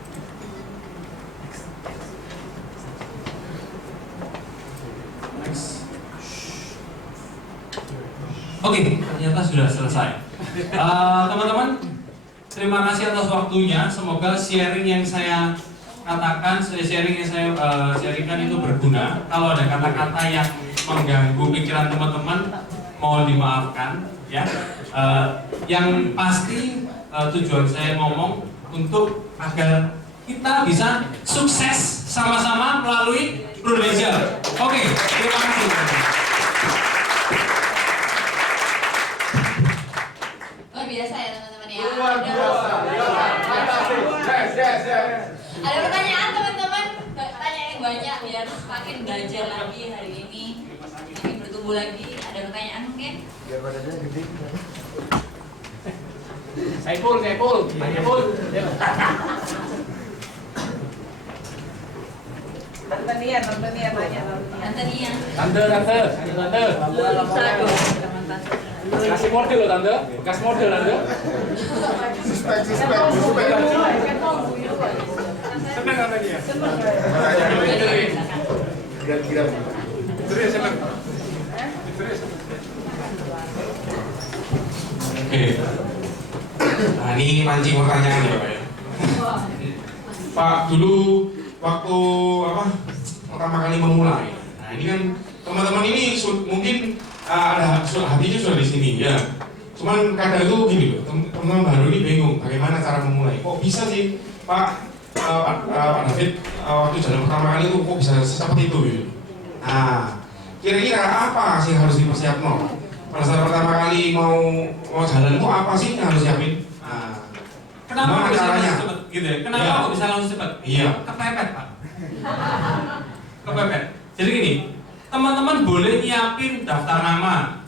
Next. Oke, ternyata sudah selesai. Teman-teman, terima kasih atas waktunya. Semoga sharing yang saya katakan, sharing yang saya sharingkan itu berguna. Kalau ada kata-kata yang mengganggu pikiran teman-teman, mohon dimaafkan, ya. Yang pasti tujuan saya ngomong untuk agar kita bisa sukses sama-sama melalui Prudential. Oke, terima kasih. Luar biasa ya teman-teman ya. Luar biasa. Yes. Ada pertanyaan teman-teman? Tanya yang banyak biar makin belajar lagi hari ini, makin bertumbuh lagi. Ada pertanyaan mungkin? Biar badannya gede. Saiful. Tante Nia banyak. Tante Nia. Tante. Kasih model loh tante, bekas model tante. Seneng apa dia? Kira-kira. Oke. Nah, ini mancing pertanyaan ya Pak ya. Pak, dulu waktu pertama kali memulai. Nah, ini kan teman-teman ini mungkin ada hatinya sudah di sini ya. Cuman kadang itu gini loh, teman-teman baru ini bingung bagaimana cara memulai. Kok bisa sih Pak David waktu jalan pertama kali itu kok bisa seperti itu gitu. Nah, kira-kira apa sih yang harus dipersiapkan? Pada saat pertama kali mau jalan itu apa sih yang harus siapin? Nah, kenapa bisa langsung cepat gitu ya? Kenapa kok bisa langsung cepat? Iya. Kepepet Pak. Kepepet. Jadi gini, teman-teman boleh nyiapin daftar nama,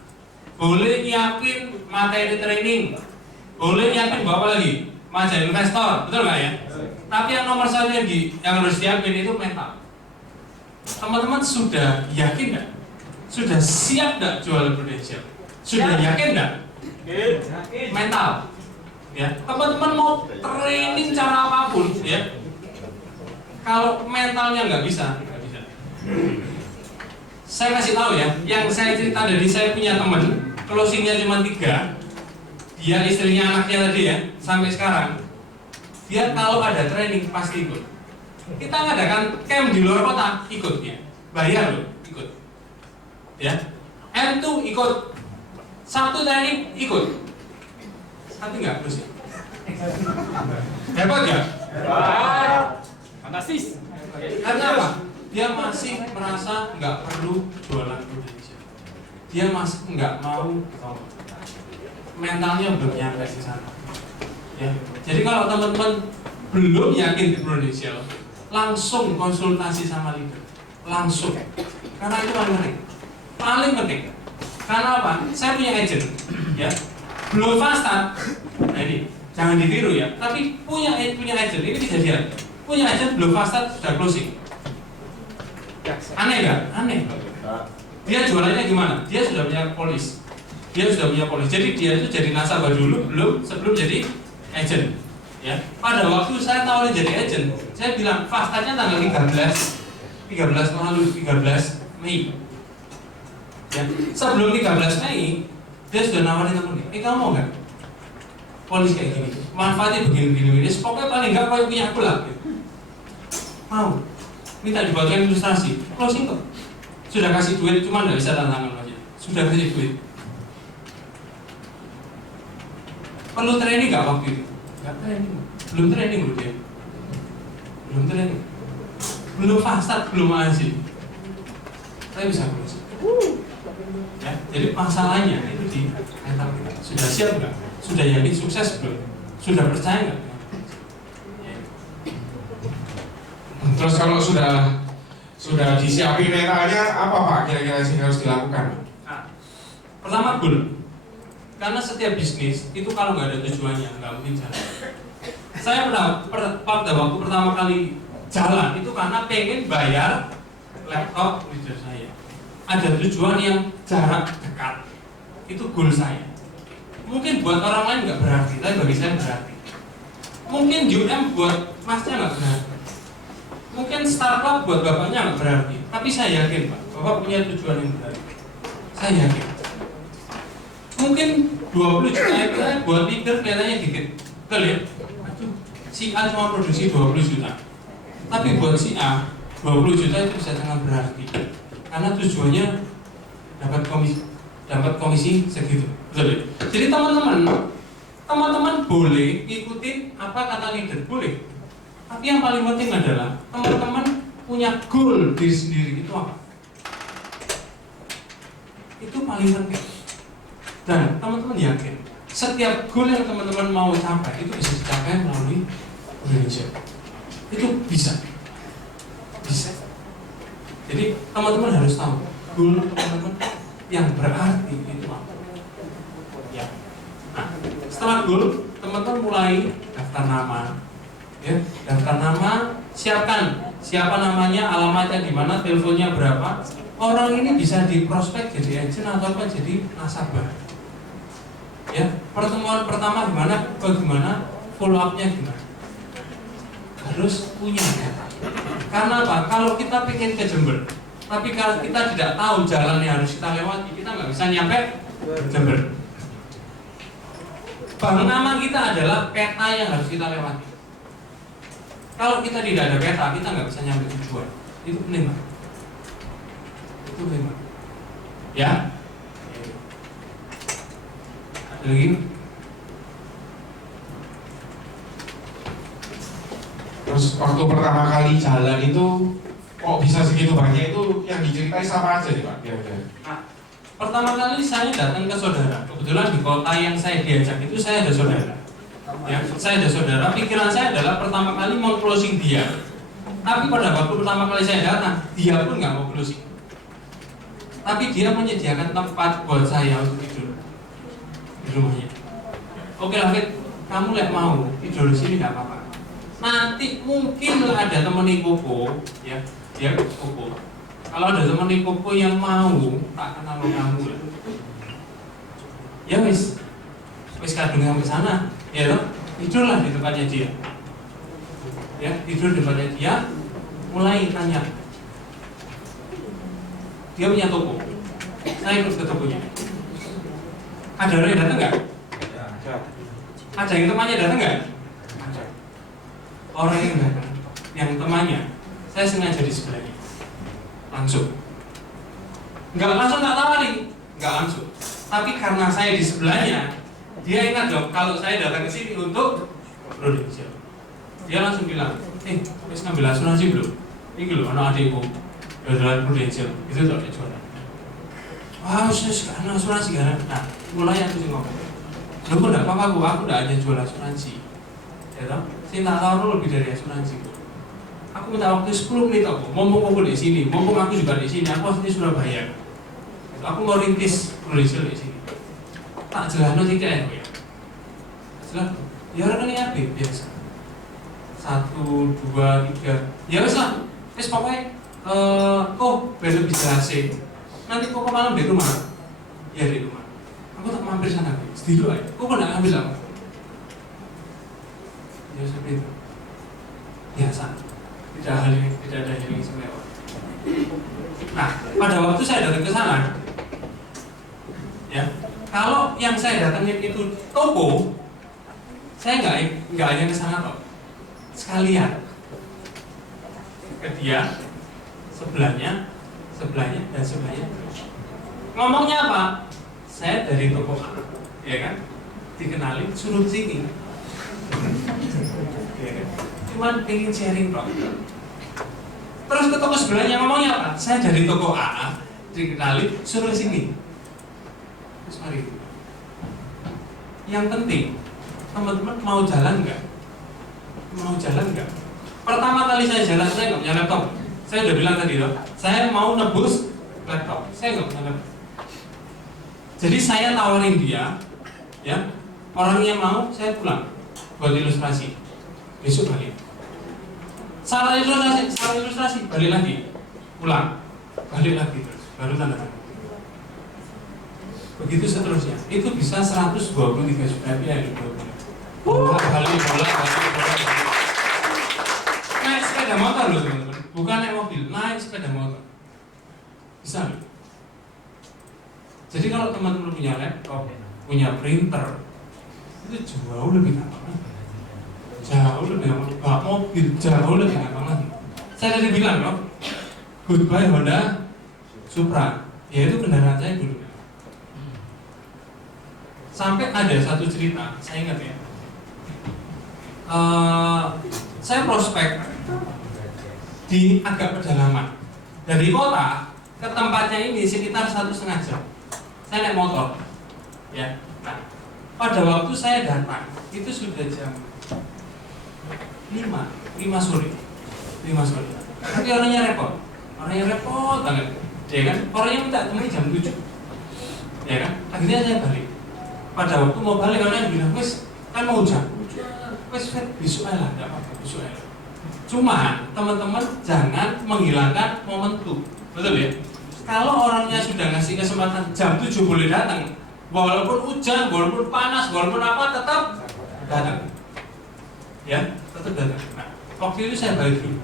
boleh nyiapin materi training, boleh nyiapin apa lagi? Majalah investor, betul nggak ya? Tapi yang nomor satu yang harus siapin itu mental. Teman-teman sudah yakin nggak? Sudah siap nggak jual Prudential? Sudah yakin nggak? Mental. ya. Teman-teman mau training cara apapun, ya. Kalau mentalnya nggak bisa, nggak bisa. Saya kasih tahu ya, yang saya cerita dari saya punya teman, closingnya cuma 3, dia istrinya anaknya tadi ya, sampai sekarang, dia kalau ada training pasti ikut. Kita ngadakan camp di luar kota, ikut ya, bayar loh, ikut. Ya, M2 ikut, Sabtu training ikut, tapi nggak terus ya. Hebat ya? Fantastis. Karena apa? Dia masih merasa nggak perlu jualan Indonesia. Dia masih nggak mau, mentalnya belum nyampe di sana. Ya. Jadi kalau teman-teman belum yakin di Indonesia, langsung konsultasi sama leader, langsung. Karena itu paling penting. Karena apa? Saya punya agent, ya. Belum fast-start. Nah ini, jangan ditiru ya. Tapi punya agent ini kejadian. Punya agent belum fast-start sudah closing. Aneh nggak? Aneh. Dia jualannya gimana? Dia sudah punya polis. Jadi dia itu jadi nasabah dulu, sebelum jadi agent. Ya. Pada waktu saya tawarin jadi agent, saya bilang fast-startnya tanggal 13 Mei. Ya. Sebelum 13 Mei, dia sudah nawarin temennya, kamu mau nggak? Polis kayak gini, manfaatnya begini-begini. Pokoknya paling nggak kau punya aku lah. Mau? Minta dibuatkan ilustrasi, closing kok. Sudah kasih duit, cuma nggak bisa tantangan aja. Sudah kasih duit. Perlu training nggak waktu itu? Nggak training. Belum training loh dia. Belum fast-start, belum hasil. Saya bisa closing. Ya, jadi masalahnya itu di mental kita. Sudah siap nggak? Sudah yakin sukses belum? Sudah percaya nggak? Terus kalau sudah disiapin mentalnya, apa Pak kira-kira sih harus dilakukan? Nah, pertama goal. Karena setiap bisnis itu kalau nggak ada tujuannya nggak mungkin jalan. Saya pada waktu pertama kali jalan itu karena pengen bayar laptop leader saya. Ada tujuan yang jarak dekat. Itu goal saya. Mungkin buat orang lain nggak berarti, tapi bagi saya berarti. Mungkin UM buat masnya nggak berarti. Mungkin startup buat bapaknya nggak berarti, tapi saya yakin Pak, Bapak punya tujuan yang berarti. Saya yakin. Mungkin 20 juta itu buat leader kelihatannya dikit, betul ya? Aduh, si A cuma produksi 20 juta, tapi buat si A 20 juta itu bisa sangat berarti, karena tujuannya dapat komisi segitu, betul ya? Jadi teman-teman boleh ikutin apa kata leader, boleh. Tapi yang paling penting adalah teman-teman punya goal diri sendiri itu apa? Itu paling penting. Dan teman-teman yakin setiap goal yang teman-teman mau capai itu bisa dicapai melalui Indonesia. Itu bisa. Jadi teman-teman harus tahu goal teman-teman yang berarti itu apa. Ya. Nah, setelah goal, teman-teman mulai daftar nama. Ya, daftar nama, siapkan siapa namanya, alamatnya di mana, teleponnya berapa. Orang ini bisa diprospek jadi agent atau apa jadi nasabah. Ya, pertemuan pertama gimana, bagaimana, follow up-nya gimana. Harus punya data. Karena apa? Kalau kita pengen ke Jember, tapi kalau kita tidak tahu jalan yang harus kita lewati, kita nggak bisa nyampe Jember. Bank nama kita adalah peta yang harus kita lewati. Kalau kita tidak ada peta, kita nggak bisa nyampe tujuan. Itu penting, Pak. Itu penting, Pak. Ya. Ada lagi? Terus waktu pertama kali jalan itu kok bisa segitu banyak, itu yang diceritai sama aja nih Pak? Nah, pertama kali saya datang ke saudara. Kebetulan di kota yang saya diajak itu saya ada saudara. Ya, saya ada saudara, pikiran saya adalah pertama kali mau closing dia. Tapi pada waktu pertama kali saya datang, dia pun nggak mau closing. Tapi dia menyediakan tempat buat saya untuk tidur di rumahnya. Oke lah, Fit, kamu mau tidur di sini nggak apa-apa. Nanti mungkin lah ada temen Koko, ya, dia Koko. Kalau ada temen Koko yang mau, tak kenal kamu lah. Ya wis. wis kadung sampai sana, ya toh, tidurlah di tempatnya dia. Ya, tidur di tempatnya dia, mulai tanya. Dia punya toko. Saya ikut ke tokonya. Ada orang yang datang nggak? Ada yang temannya datang nggak? Ada. Orang yang datang, yang temannya, saya sengaja di sebelahnya, langsung. Nggak langsung tak tawari, nggak langsung. Tapi karena saya di sebelahnya, dia ingat dong kalau saya datang ke sini untuk Prudential. Dia langsung bilang, wis ngambil asuransi belum? Ini loh, anak adikku, jualan Prudential, itu tak ada jualan. Wah, karena asuransi kan? Nah, mulai aku sih ngomong. Loh, kok enggak apa-apa, aku enggak hanya jual asuransi. Ya toh? Saya tak tahu lebih dari asuransi. Aku minta waktu 10 menit aku, mumpung aku di sini, mumpung aku juga di sini, aku asli Surabaya. Aku mau rintis Prudential di sini. Tak jelas nanti kayak ya. Jelas. Ya orang ini apa? Biasa. 1, 2, 3. Ya wes lah. Wes pokoknya besok bisa AC. Nanti kok malam di rumah. Ya di rumah. Aku tak mampir sana. Sedih aja. Kok nggak ambil apa? Ya seperti itu. Biasa. Tidak ada yang istimewa. Nah, pada waktu saya datang ke sana, ya, kalau yang saya datangin itu toko, saya nggak hanya ke sana kok, sekalian ke dia, sebelahnya, dan sebelahnya. Ngomongnya apa? Saya dari toko A, ya kan? Dikenalin, suruh sini. Ya kan? Cuman pengen sharing kok. Terus ke toko sebelahnya ngomongnya apa? Saya dari toko A, dikenalin, suruh sini. Terus mari. Yang penting, teman-teman mau jalan nggak? Mau jalan nggak? Pertama kali saya jalan, saya nggak punya laptop. Saya udah bilang tadi loh, saya mau nebus laptop. Saya nggak punya laptop. Jadi saya tawarin dia, ya, orangnya mau, saya pulang buat ilustrasi. Besok balik. Salah ilustrasi, balik lagi, pulang, balik lagi terus, baru tanda tangan. Begitu seterusnya, itu bisa 123 juta rupiah di 2 bulan. Bolak-balik. Naik sepeda motor loh teman-teman, bukan naik mobil, naik sepeda motor. Bisa loh. Jadi kalau teman-teman punya laptop, punya printer, itu jauh lebih gampang. Jauh lebih gampang, bawa mobil jauh lebih gampang lagi. Saya tadi bilang loh, goodbye Honda Supra, yaitu kendaraan saya dulu. Sampai ada satu cerita, saya ingat ya. Saya prospek di agak pedalaman. Dari kota ke tempatnya ini sekitar 1,5 jam. Saya naik motor, ya. Nah, pada waktu saya datang itu sudah jam 5 sore. Tapi orangnya repot banget, ya kan? Orangnya minta temui jam 7, ya kan? Akhirnya saya balik. Pada waktu mau balik orangnya bilang, wes kan mau hujan, wes besok aja lah, nggak apa-apa, besok aja. Cuma teman-teman jangan menghilangkan momentum, betul ya? Kalau orangnya sudah ngasih kesempatan jam 7 boleh datang, walaupun hujan, walaupun panas, walaupun apa, tetap datang. Ya, tetap datang. Nah, waktu itu saya balik dulu,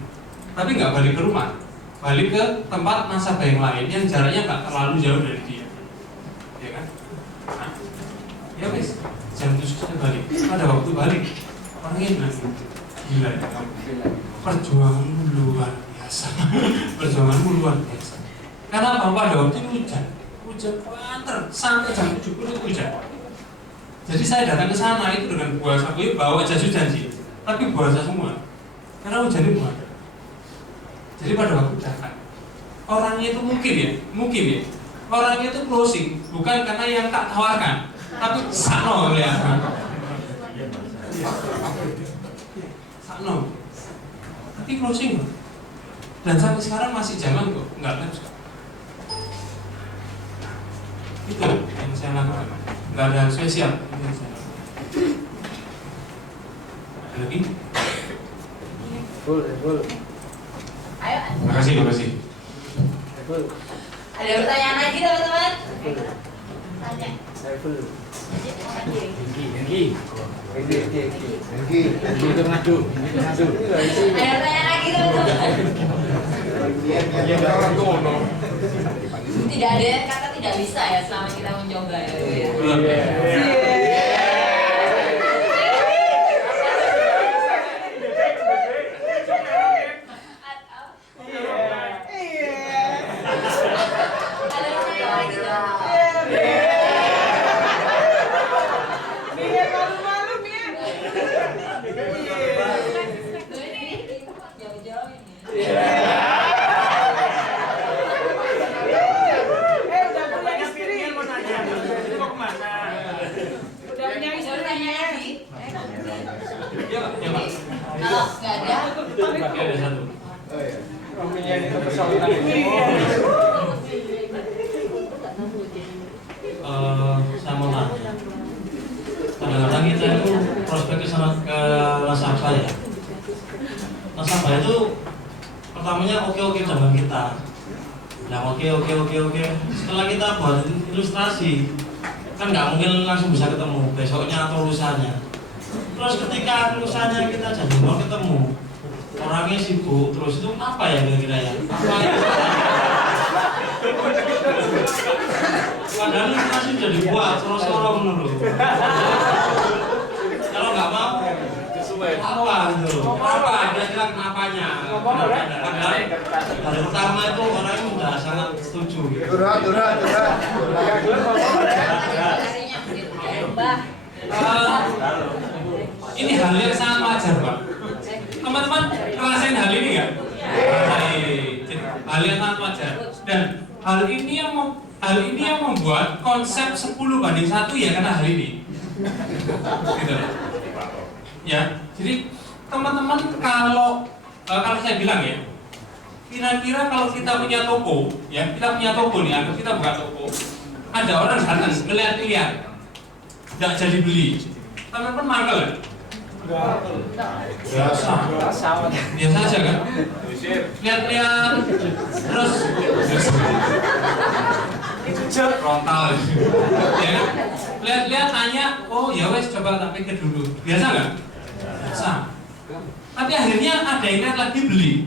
tapi nggak balik ke rumah, balik ke tempat nasabah yang lain yang jaraknya nggak terlalu jauh dari dia, ya kan? Nah, ya wes, jam 7 saya balik. Pada waktu balik, orangnya bilang, gila ya kamu, perjuanganmu luar biasa, perjuanganmu luar biasa. Karena pada waktu itu hujan banter sampai jam 7 itu hujan. Jadi saya datang ke sana itu dengan puasa, gue bawa jas hujan sih, tapi puasa semua, karena hujan itu ada. Jadi pada waktu datang, orangnya itu mungkin ya, orangnya itu closing, bukan karena yang tak tawarkan, tapi sakno ya, sakno, tapi closing loh. Dan sampai sekarang masih jalan kok, nggak lapse. Itu yang saya lakukan, nggak ada spesial. Itu yang saya lakukan. Ada lagi? Full. Ayo. Makasih. Ada pertanyaan lagi teman-teman? Tanya. Full. Itu ngadu. Ada pertanyaan lagi teman-teman? Tidak ada kata tidak bisa ya selama kita mencoba ya. Kalau nggak ada, Ada satu. Saya mau tanya. Kadang-kadang kita itu prospeknya sangat ke nasabah ya. Nasabah itu pertamanya oke dengan kita. Nah oke. Setelah kita buat ilustrasi, kan nggak mungkin langsung bisa ketemu besoknya atau lusanya. Terus ketika lusanya kita jadi mau ketemu, orangnya sibuk terus, itu apa ya kira-kira ya? Apa ya? Padahal ilustrasi sudah dibuat, sorong dulu. Kalau nggak mau, apa gitu? Apa? Kira-kira kenapanya? Padahal dari pertama itu orangnya sudah sangat setuju. Ini hal yang sangat wajar, Pak. Teman-teman ngerasain hal ini nggak? Hal yang sangat wajar. Dan hal ini yang membuat konsep 10:1 ya karena hal ini. Gitu. Ya, jadi teman-teman kalau saya bilang ya, kira-kira kalau kita punya toko, ya kita punya toko nih, atau kita buka toko, ada orang datang ngeliat-liat, nggak jadi beli, teman-teman mangkel ya? Biasa aja kan? Lihat-lihat, terus frontal, ya kan? Lihat-lihat, tanya, oh ya wes coba tak pikir dulu, biasa nggak? Biasa. Tapi akhirnya ada yang lihat lagi beli.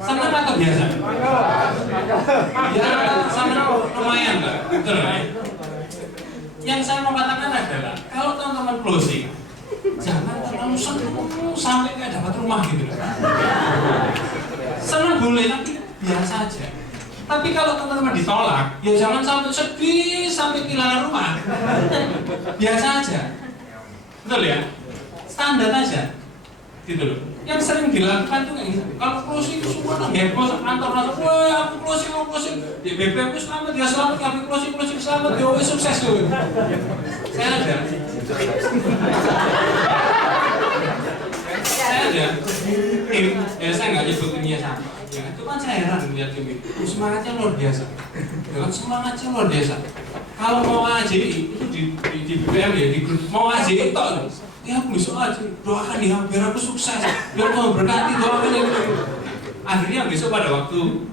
Senang atau biasa? Ya, senang lumayan nggak? Betul nggak? Yang saya mau katakan adalah kalau teman-teman closing, jangan terlalu senang sampai nggak dapat rumah gitu. Senang boleh, tapi biasa aja. Tapi kalau teman-teman ditolak, ya jangan sampai sedih sampai kehilangan rumah. Biasa aja, betul ya? Standar aja, gitu loh. Yang sering dilakukan tuh kayak gitu. Kalau closing semua nang heboh kantor langsung, wah aku closing, di BBM selamat ya selamat, kami closing selamat, ya wes sukses tuh. Saya ada. Tim, ya saya nggak nyebut timnya sama. Ya, itu kan saya heran melihat tim itu. Semangatnya luar biasa. Ya kan semangatnya luar biasa. Kalau mau AJI itu di BBM ya, di grup mau AJI itu. Ya aku besok aja, doakan ya biar aku sukses, biar Tuhan berkati, doakan ya gitu. Akhirnya besok pada waktu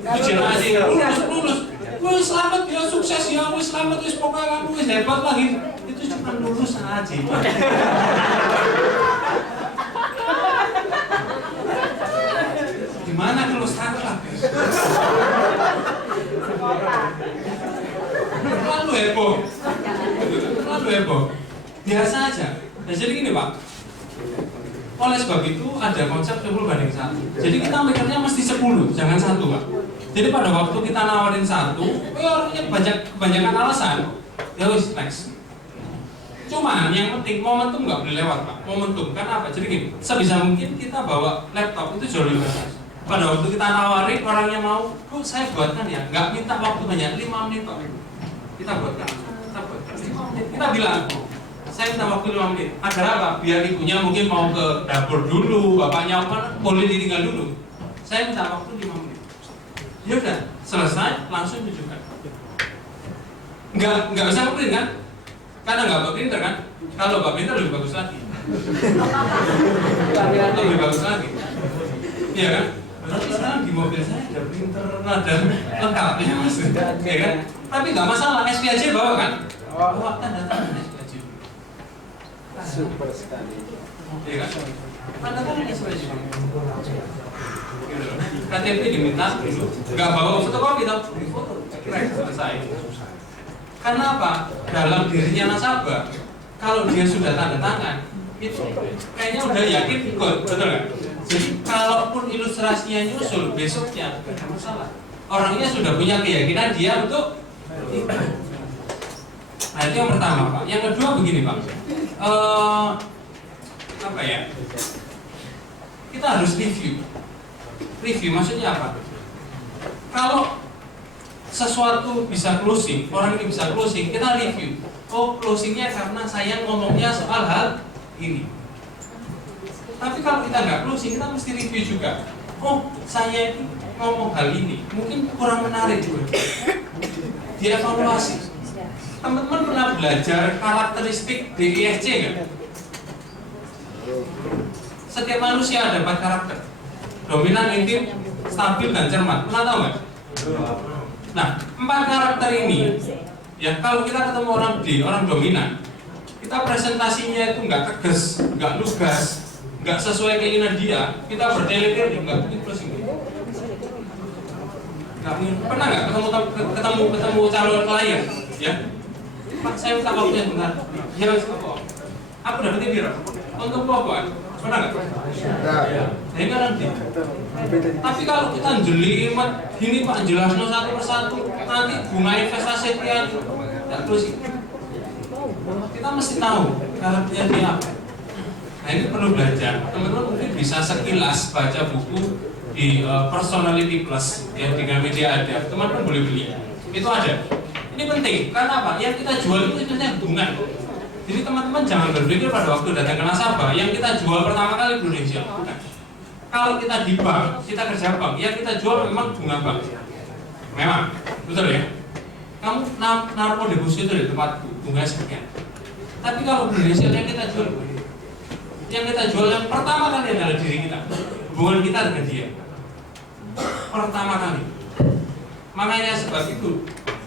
ujian aja lulus, wah selamat ya, sukses ya, wah selamat ya, pokoknya kamu wis hebat lah gitu. Itu cuma lulus aja. Gimana kalau startup? Terlalu heboh. Biasa aja. Nah, jadi gini Pak, oleh sebab itu ada konsep 10:1. Jadi kita mikirnya mesti 10, jangan 1 Pak. Jadi pada waktu kita nawarin 1, orangnya kebanyakan alasan, ya wis next. Cuman yang penting momentum nggak boleh lewat Pak. Momentum, karena apa? Jadi gini, sebisa mungkin kita bawa laptop itu jauh lebih bagus. Pada waktu kita nawarin, orangnya mau, saya buatkan ya, nggak minta waktu banyak, 5 menit Pak. Kita buatkan 5 menit. Kita bilang, saya minta waktu 5 menit. Agar apa? Biar ibunya mungkin mau ke dapur dulu, bapaknya boleh ditinggal dulu. Saya minta waktu 5 menit. Ya udah, selesai, langsung tunjukkan. Nggak bisa ngeprint kan? Karena nggak bawa printer kan? Kalau bawa printer lebih bagus lagi. Lebih bagus lagi. Iya kan? Berarti sekarang di mobil saya ada printer, ada lengkapnya mas. Ya kan? Tapi nggak masalah, SPAJ bawa kan? Bawa tanda tangan SKJ. Super sekali. Iya kan? Tanda tangan SKJ. KTP diminta dulu, nggak bawa fotokopi tapi foto, selesai. Karena apa? Dalam dirinya nasabah, kalau dia sudah tanda tangan, itu kayaknya udah yakin ikut, betul nggak? Jadi kalaupun ilustrasinya nyusul besoknya, nggak ada masalah. Orangnya sudah punya keyakinan dia untuk ikut. Nah itu yang pertama Pak. Yang kedua begini Pak, apa ya? Kita harus review. Review maksudnya apa? Kalau sesuatu bisa closing, orang ini bisa closing, kita review. Oh closingnya karena saya ngomongnya soal hal ini. Tapi kalau kita nggak closing, kita mesti review juga. Oh saya ini ngomong hal ini, mungkin kurang menarik juga. Dievaluasi. Teman-teman pernah belajar karakteristik DISC nggak? Setiap manusia ada 4 karakter. Dominan, intim, stabil, dan cermat. Pernah tahu nggak? Nah, 4 karakter ini, ya kalau kita ketemu orang D, orang dominan, kita presentasinya itu nggak tegas, nggak lugas, nggak sesuai keinginan dia, kita bertele-tele, nggak mungkin closing. Nggak mungkin. Pernah nggak ketemu calon klien? Ya, Pak, saya minta waktunya bentar. Ya, aku dapetin biar untuk pokok. Pernah nggak? Nah ini nanti. Tapi kalau kita jeli imat, gini Pak jelasnya satu persatu, nanti bunga investasi yang tidak terus. Kita mesti tahu karakternya dia apa. Nah ini perlu belajar. Teman-teman mungkin bisa sekilas baca buku di Personality Plus yang di Gramedia ada. Teman-teman boleh beli. Itu ada. Ini penting. Karena apa? Yang kita jual itu sebenarnya hubungan. Jadi teman-teman jangan berpikir pada waktu datang ke nasabah yang kita jual pertama kali Indonesia. Bukan. Kalau kita di bank, kita kerja bank, yang kita jual memang bunga bank. Memang, betul ya. Kamu naruh deposito di tempat bunga sekian. Tapi kalau Indonesia yang kita jual yang pertama kali adalah diri kita, hubungan kita dengan dia. Pertama kali. Makanya sebab itu,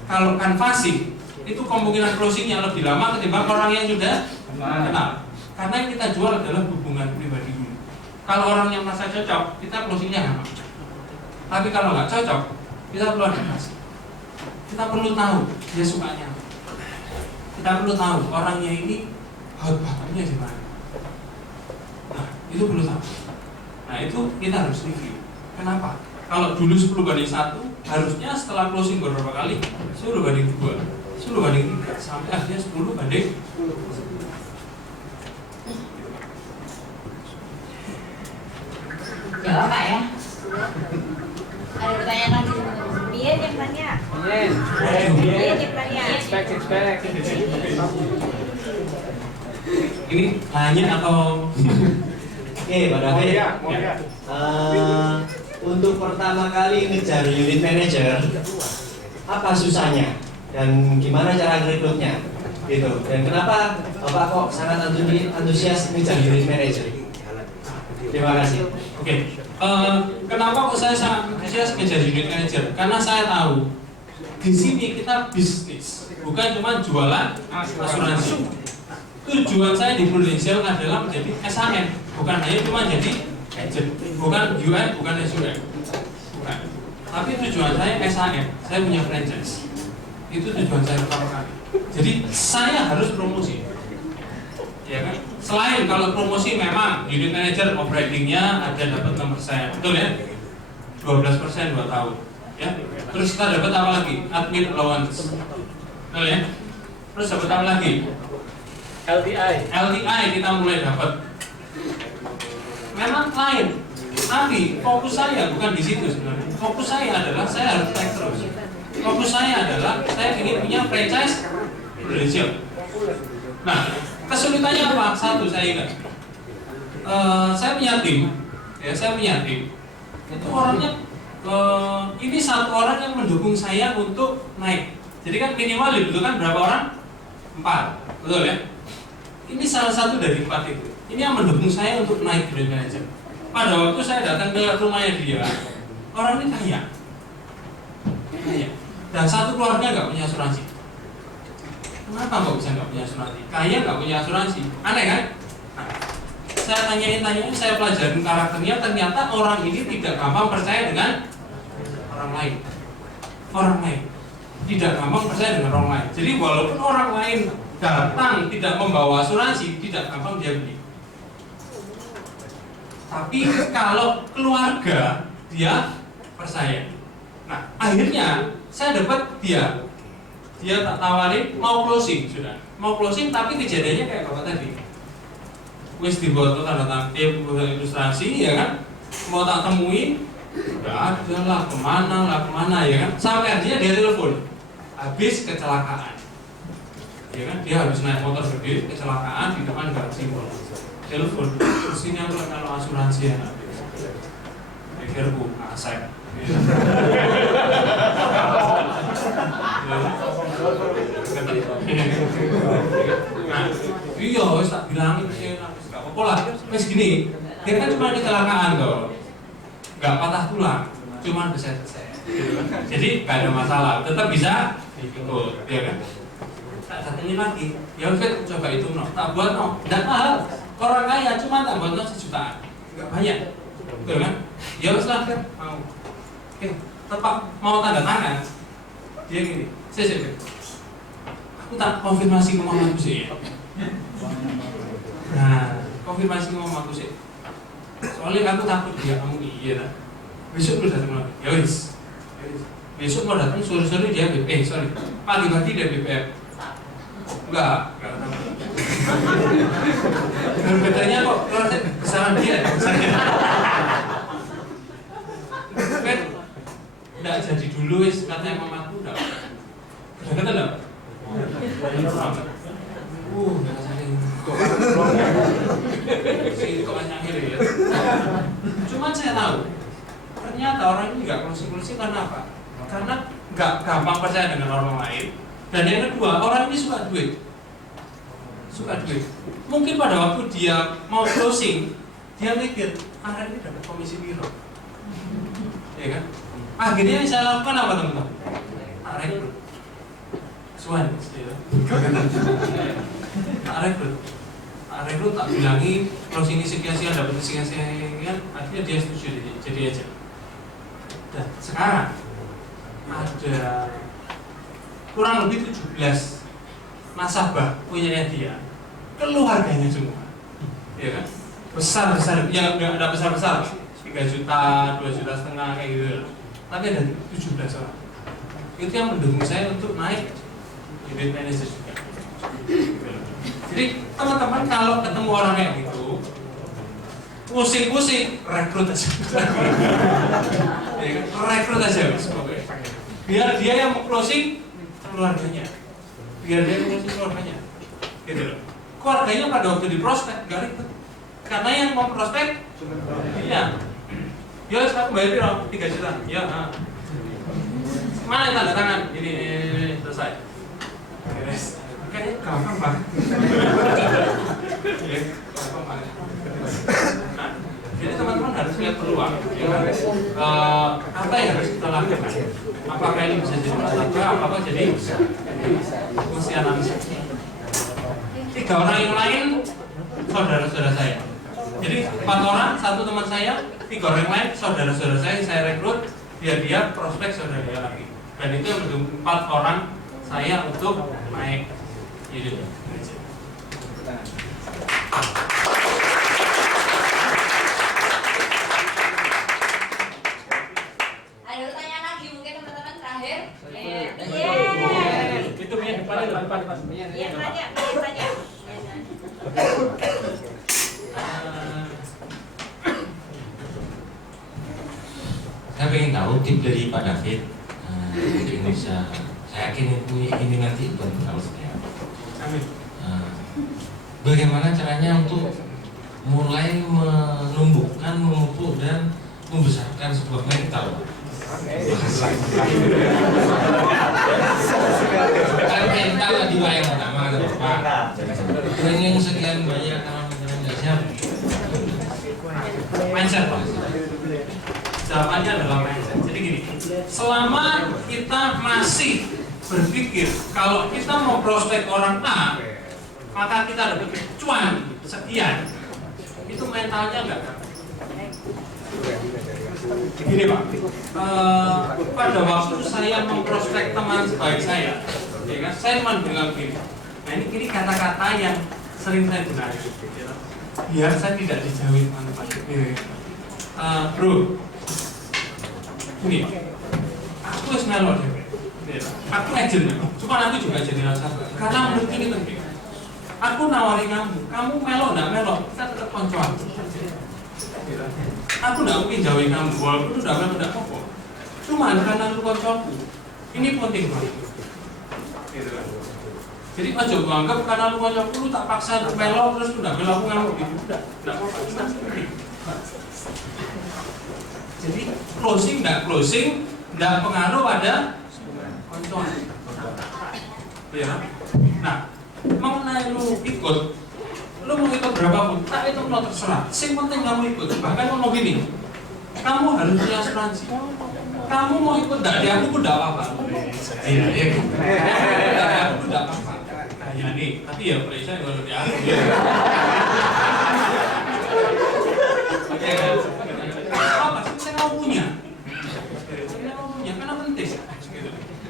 kalau canvassing itu kemungkinan closingnya lebih lama ketimbang orang yang sudah kenal. Karena yang kita jual adalah hubungan pribadi dulu. Kalau orang yang merasa cocok, kita closingnya lama. Tapi kalau nggak cocok, kita perlu adaptasi. Kita perlu tahu dia sukanya. Kita perlu tahu orangnya ini hot buttonnya di mana. Nah, itu perlu tahu. Nah, itu kita harus review. Kenapa? Kalau dulu 10:1, harusnya setelah closing beberapa kali 10:2, 10:3, sampai akhirnya 10:10. Jawab Pak ya. Ada pertanyaan lagi? Dia yang tanya. Yes. Dia yang tanya. Expect. Ini hanya atau Oke, Pak David. Untuk pertama kali ngejar unit manager, apa susahnya dan gimana cara rekrutnya, gitu. Dan kenapa Bapak kok sangat antusias ngejar unit manager? Terima kasih. Oke. Kenapa kok saya sangat antusias ngejar unit manager? Karena saya tahu di sini kita bisnis, bukan cuma jualan asuransi. Tujuan saya di Prudential adalah menjadi SAM, bukan hanya cuma jadi agent, bukan UN, bukan SUM, bukan. Tapi tujuan saya SAM, saya punya franchise. Itu tujuan saya pertama kali. Jadi saya harus promosi, ya kan? Selain kalau promosi memang unit manager operatingnya ada dapat 6%, betul ya? 12% 2 tahun, ya. Terus kita dapat apa lagi? Admin allowance, betul ya? Terus dapat apa lagi? LTI kita mulai dapat. Memang lain, tapi fokus saya bukan di situ sebenarnya. Fokus saya adalah saya harus naik terus. Fokus saya adalah saya ingin punya franchise Prudential. Nah, kesulitannya apa? Satu saya ingat, saya punya tim, ya saya punya tim. Itu orangnya, ini satu orang yang mendukung saya untuk naik. Jadi kan minimal dibutuhkan berapa orang? 4, betul ya? Ini salah satu dari 4 itu. Ini yang mendukung saya untuk naik unit manager. Pada waktu saya datang ke rumahnya dia, orang ini kaya, dan satu keluarga nggak punya asuransi. Kenapa kok bisa nggak punya asuransi? Kaya nggak punya asuransi, aneh kan? Nah, saya tanyain, saya pelajarin karakternya, ternyata orang ini tidak gampang percaya dengan orang lain. Orang lain tidak gampang percaya dengan orang lain. Jadi walaupun orang lain datang tidak membawa asuransi, tidak gampang dia beli. Tapi kalau keluarga dia percaya. Nah, akhirnya saya dapat dia tak tawarin mau closing sudah, mau closing tapi kejadiannya kayak bapak tadi. Wis dibuat tanda tangan, ilustrasi ya kan, mau tak temuin, nggak ada lah, kemana ya kan, sampai akhirnya dia telepon, habis kecelakaan, ya kan, dia habis naik motor gede, kecelakaan di depan garasi mall, telepon, kesini aku kalau asuransi ya, pikirku asek. Nah, iya, wis tak bilangin sih, nggak apa-apa lah. Wis gini, dia kan cuma kecelakaan kok, nggak patah tulang, cuma beset-beset. Jadi nggak ada masalah, tetap bisa ikut, ya kan? Tak datengin lagi, ya udah coba itu tak buat nggak mahal. Orang kaya cuma tak buat 1 jutaan, nggak banyak, betul kan? Ya wis lah, mau. Tepat mau tanda tangan, dia gini, saya aku tak konfirmasi ke mamaku sih. Nah, konfirmasi ke mamaku sih. Soalnya aku takut dia kamu iya lah. Besok lu datang lagi, ya wis. Besok mau datang sore-sore dia pagi-pagi dia BBM. Enggak datang. Dan bedanya kok kesalahan dia. Enggak jadi dulu wis katanya mamaku enggak. Udah kata enggak? Kok banyak ya. Cuman saya tahu ternyata orang ini nggak closing karena apa? Karena nggak gampang percaya dengan orang lain. Dan yang kedua, orang ini suka duit. Mungkin pada waktu dia mau closing, dia mikir, ini dapat komisi piro. Ya kan? Akhirnya yang saya lakukan apa teman-teman? Tak rekrut. Suan, tak rekrut, tak bilangi closing ini sekian dapat sekian, akhirnya dia setuju jadi aja. Dan sekarang ada kurang lebih 17 nasabah punyanya dia, keluarganya semua, ya kan? Besar, yang nggak ada besar, 3 juta, 2,5 juta kayak gitu. Tapi ada 17 orang. Itu yang mendukung saya untuk naik unit manager juga. Jadi teman-teman kalau ketemu orang kayak gitu, pusing-pusing, rekrut aja. Rekrut aja mas, biar dia yang mau closing keluarganya, gitu loh. Keluarganya pada waktu di prospek nggak ribet, karena yang mau prospek, iya. Ya sekarang bayar 3 juta, ya. Mana tanda tangan? Ini selesai. Kayaknya gampang banget. Nah, jadi teman-teman harus lihat peluang. Ya kan? Apa yang harus kita lakukan? Apakah ini bisa jadi masalah? Apakah jadi mesti analisa? 3 orang yang lain saudara-saudara saya. Jadi 4 orang, 1 teman saya, 3 orang yang lain saudara-saudara saya rekrut biar dia prospek saudara dia lagi. Dan itu yang mendukung 4 orang saya untuk naik unit. Ada pertanyaan lagi mungkin teman-teman terakhir? Itu punya depan. Iya, banyak. Saya ingin tahu tip dari Pak David. Mungkin bisa, saya yakin ini nanti bermanfaat saya. Bagaimana caranya untuk mulai menumbuhkan, memupuk dan membesarkan sebuah mental? Kan mental di yang pertama ada Pak. Training sekian banyak kalau misalnya nggak siap. Mindset Pak. Jawabannya adalah mindset. Jadi gini, selama kita masih berpikir kalau kita mau prospek orang A, maka kita dapat cuan sekian, itu mentalnya enggak. Gini Pak, pada waktu saya memprospek teman sebaik saya, ya kan, saya cuma bilang gini. Nah ini kata-kata yang sering saya gunakan, biar saya tidak dijauhi manfaat. Bro, ini aku harus melok deh. Aku agent, cuma aku juga jadi nasabah. Karena menurut ini penting. Aku nawari kamu melok nggak melok, kita tetap koncoan. Aku nggak mungkin jauhin kamu, walaupun udah melok nggak apa-apa. Cuma karena lu koncoanku, ini penting banget. Jadi ojo anggap karena lu koncoanku lu tak paksa melok terus udah melok aku ngamuk gitu, udah apa-apa. Jadi closing nggak pengaruh pada koncoan. Ya. Nah, mengenai lu mau ikut berapapun, tak itu lo terserah. Sing penting kamu ikut. Bahkan ngomong gini, kamu harus punya asuransi. Kamu mau ikut dari aku pun tidak apa-apa. Iya. Dari aku pun tidak apa-apa. Kayak nih, tapi ya boleh saya kalau di aku. Oke. Apa sih saya mau punya? Karena penting.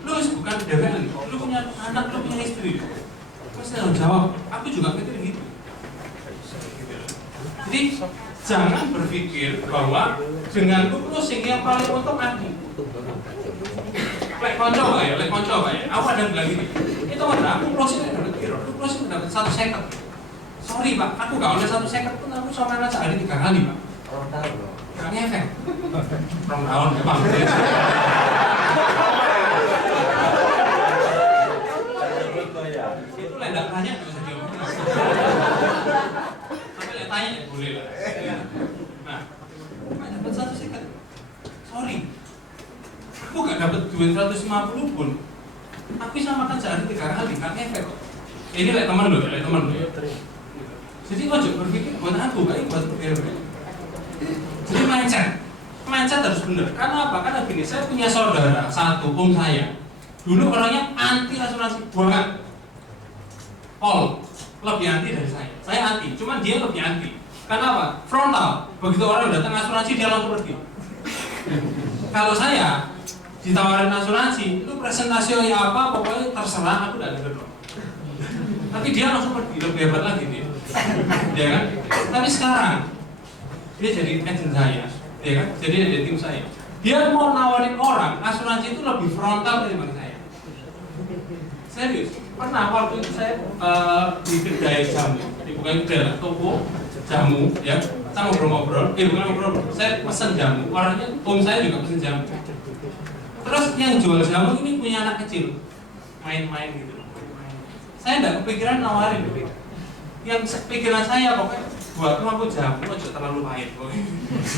Lu bukan development, lu punya anak, lu punya istri. Terus saya jawab, aku juga mikir gitu. Jadi jangan berpikir bahwa dengan lu closing yang paling untung aku. Lek konco Pak ya. Aku ada bilang gini, itu ada aku closing dapat piro, lu closing dapat 150. Sorry Pak, aku gak oleh 150 pun aku sama anak sehari 3 kali Pak. Gak ngefek. 2 tahun memang. Itu lendak tanya nggak usah diomongin. Tapi lendak tanya ya boleh lah. Nah, dapat 150. Sorry, aku nggak dapat duit 150 pun. Aku sama kan sehari 3 kali, kan efek kok. Ini lek teman lo. Jadi ojo berpikir buat aku, kayak buat berpikir. Jadi mindset harus benar. Karena apa? Karena gini, saya punya saudara satu, om saya. Dulu orangnya anti asuransi banget. Lebih anti dari saya. Saya anti, cuman dia lebih anti. Karena apa? Frontal. Begitu orang datang asuransi dia langsung pergi. Kalau saya ditawarin asuransi, itu presentasi apa pokoknya terserah, aku tidak dengar. Tapi dia langsung pergi, lebih hebat lagi dia. Ya kan? Tapi sekarang dia jadi agent saya, ya kan? Jadi ada tim saya. Dia mau nawarin orang asuransi itu lebih frontal daripada saya. Serius. Pernah waktu itu saya di kedai jamu, bukan kedai toko jamu, ya. Kita ngobrol-ngobrol, bukan ngobrol. Saya pesen jamu. Orangnya om saya juga pesen jamu. Terus yang jual jamu ini punya anak kecil, main-main gitu. Saya tidak kepikiran nawarin. Yang pikiran saya pokoknya buat aku jamu aja terlalu pahit,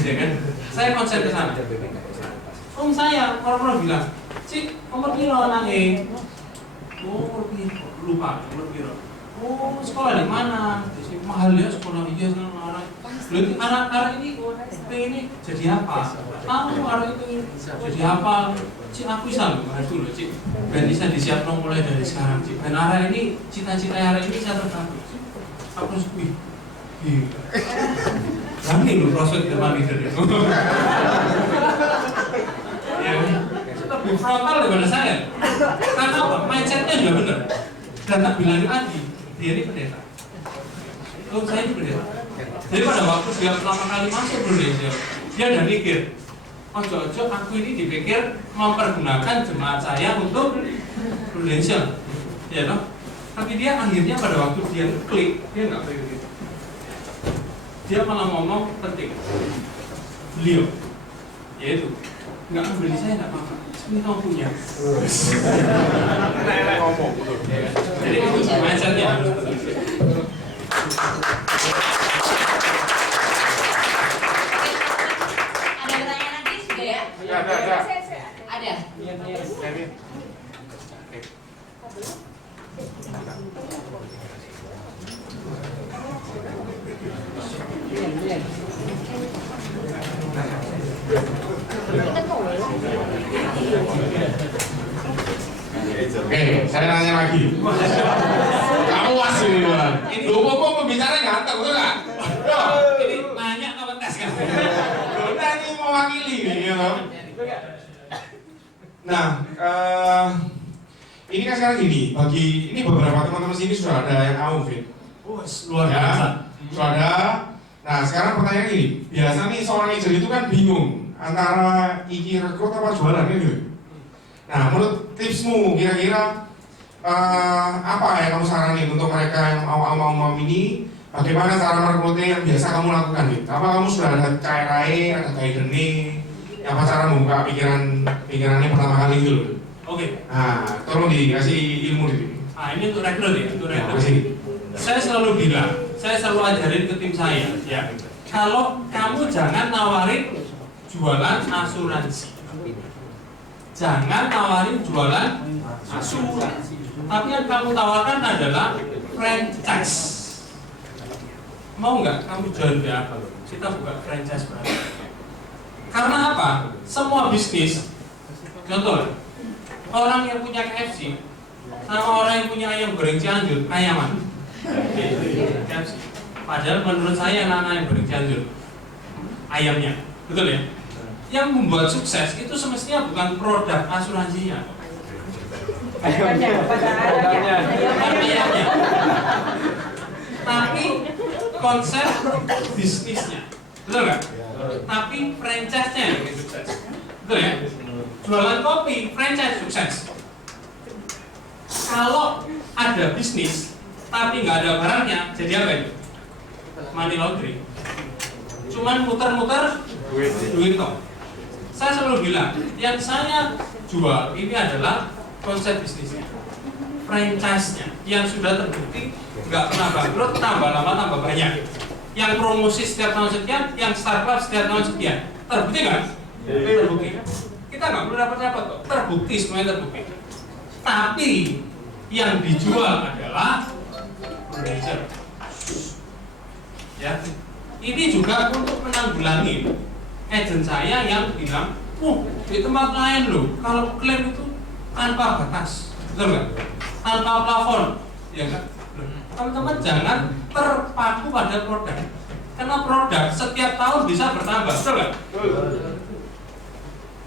ya kan? Saya konsen ke sana. Om saya orang bilang, Cik, umur piro anake? Oh, lupa, umur piro. Oh, sekolah di mana? Mahal ya sekolah iya sama orang. Berarti anak-anak ini pengen jadi apa? Tahu orang itu jadi apa? Cik, aku bisa loh, dulu Cik. Dan bisa disiapkan mulai dari sekarang, Cik. Dan arah ini, cita-cita arah ini saya tercapai. Aku harus berani loh proses depan leader itu. Ya, lebih frontal daripada saya. Karena apa? Mindsetnya juga benar. Dan tak bilang lagi, dia ini pendeta. Oh, saya ini pendeta. Jadi pada waktu dia pertama kali masuk Indonesia, dia udah mikir, ojo-ojo aku ini dipikir mempergunakan jemaat saya untuk Indonesia, ya toh? Tapi dia akhirnya pada waktu dia klik, dia nggak kayak gitu. Dia malah ngomong penting. Beliau, yaitu nggak ambil di saya nggak apa-apa. Ini kamu punya. Ngomong betul. Jadi itu mindsetnya harus betul. Ada pertanyaan lagi sudah ya? Ada. Ada. Oke, saya nanya lagi. Kamu wasir ini, Bang. Lu kok pembicara ganteng, betul nggak? Yo, Ini nanya apa tes kan? udah ini mewakili, gitu. Nah, ini kan sekarang gini, ini beberapa teman-teman sini sudah ada yang AUFIT. Luar biasa. Sudah ada. Nah, sekarang pertanyaan ini, biasa nih seorang agent itu kan bingung antara iki rekrut apa jualan gitu. Nah, menurut tipsmu kira-kira apa yang kamu saranin untuk mereka yang mau ini? Bagaimana cara merekrutnya yang biasa kamu lakukan gitu? Apa kamu sudah ada CRI, ada guidance, apa cara membuka pikirannya pertama kali gitu? Oke. Nah, tolong dikasih ilmu di sini. Nah, ini untuk rekrut ya, untuk Ya, rekrut. kasih. Saya selalu bilang, saya selalu ajarin ke tim saya, ya. Kalau kamu jangan nawarin jualan asuransi, jangan nawarin jualan asuransi. Tapi yang kamu tawarkan adalah franchise. Mau nggak kamu jual apa? Kita buka franchise berapa? Karena apa? Semua bisnis, contoh, orang yang punya KFC sama orang yang punya ayam goreng Cianjur, ayaman. KFC. Padahal menurut saya anak-anak yang goreng Cianjur, ayamnya, betul ya? Yang membuat sukses itu semestinya bukan produk asuransinya, ayamnya, tapi konsep bisnisnya, betul nggak? Tapi franchise-nya yang bikin sukses, betul ya? Jualan kopi, franchise sukses. Kalau ada bisnis tapi nggak ada barangnya, jadi apa itu? Money laundering. Cuman muter-muter duit kok. Saya selalu bilang, yang saya jual ini adalah konsep bisnisnya, franchise-nya, yang sudah terbukti nggak pernah bangkrut, tambah lama tambah banyak. Yang promosi setiap tahun sekian, yang startup setiap tahun sekian, terbukti nggak? Terbukti. Kita nggak perlu dapat kok, terbukti, semuanya terbukti. Tapi yang dijual adalah manajer. Ya, ini juga untuk menanggulangi agent saya yang bilang, di tempat lain loh, kalau klaim itu tanpa batas, betul nggak? Tanpa plafon, ya kan? Teman-teman jangan terpaku pada produk, karena produk setiap tahun bisa bertambah, betul nggak?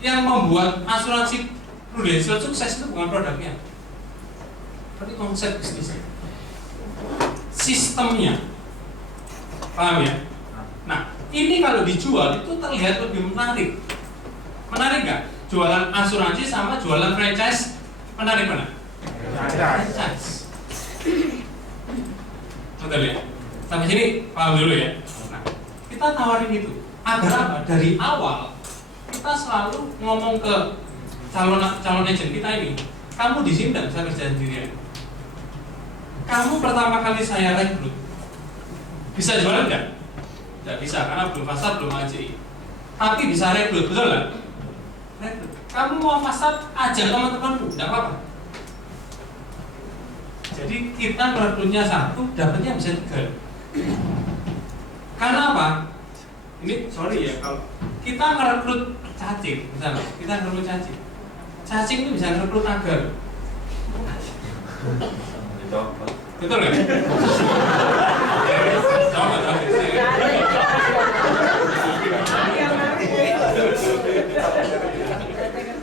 Yang membuat asuransi Prudential sukses itu bukan produknya, tapi konsep bisnisnya, sistemnya, paham ya? Nah, ini kalau dijual itu terlihat lebih menarik. Menarik nggak? Jualan asuransi sama jualan franchise, menarik mana? Franchise. Betul ya? Sampai sini paham dulu ya? Nah, kita tawarin itu agar apa? Dari awal kita selalu ngomong ke calon agent kita ini, kamu di sini tidak bisa kerja sendirian. Kamu pertama kali saya rekrut, bisa jualan nggak? Tidak bisa karena belum fasad, belum AJI. Tapi bisa rekrut, betul nggak? Rekrut. Kamu mau fasad, ajak teman-temanmu, tidak apa-apa. Jadi kita merekrutnya satu, dapatnya bisa 3. Karena apa? Ini sorry ya, kalau kita merekrut cacing, misalnya kita merekrut cacing. Cacing itu bisa merekrut agar. Betul nggak?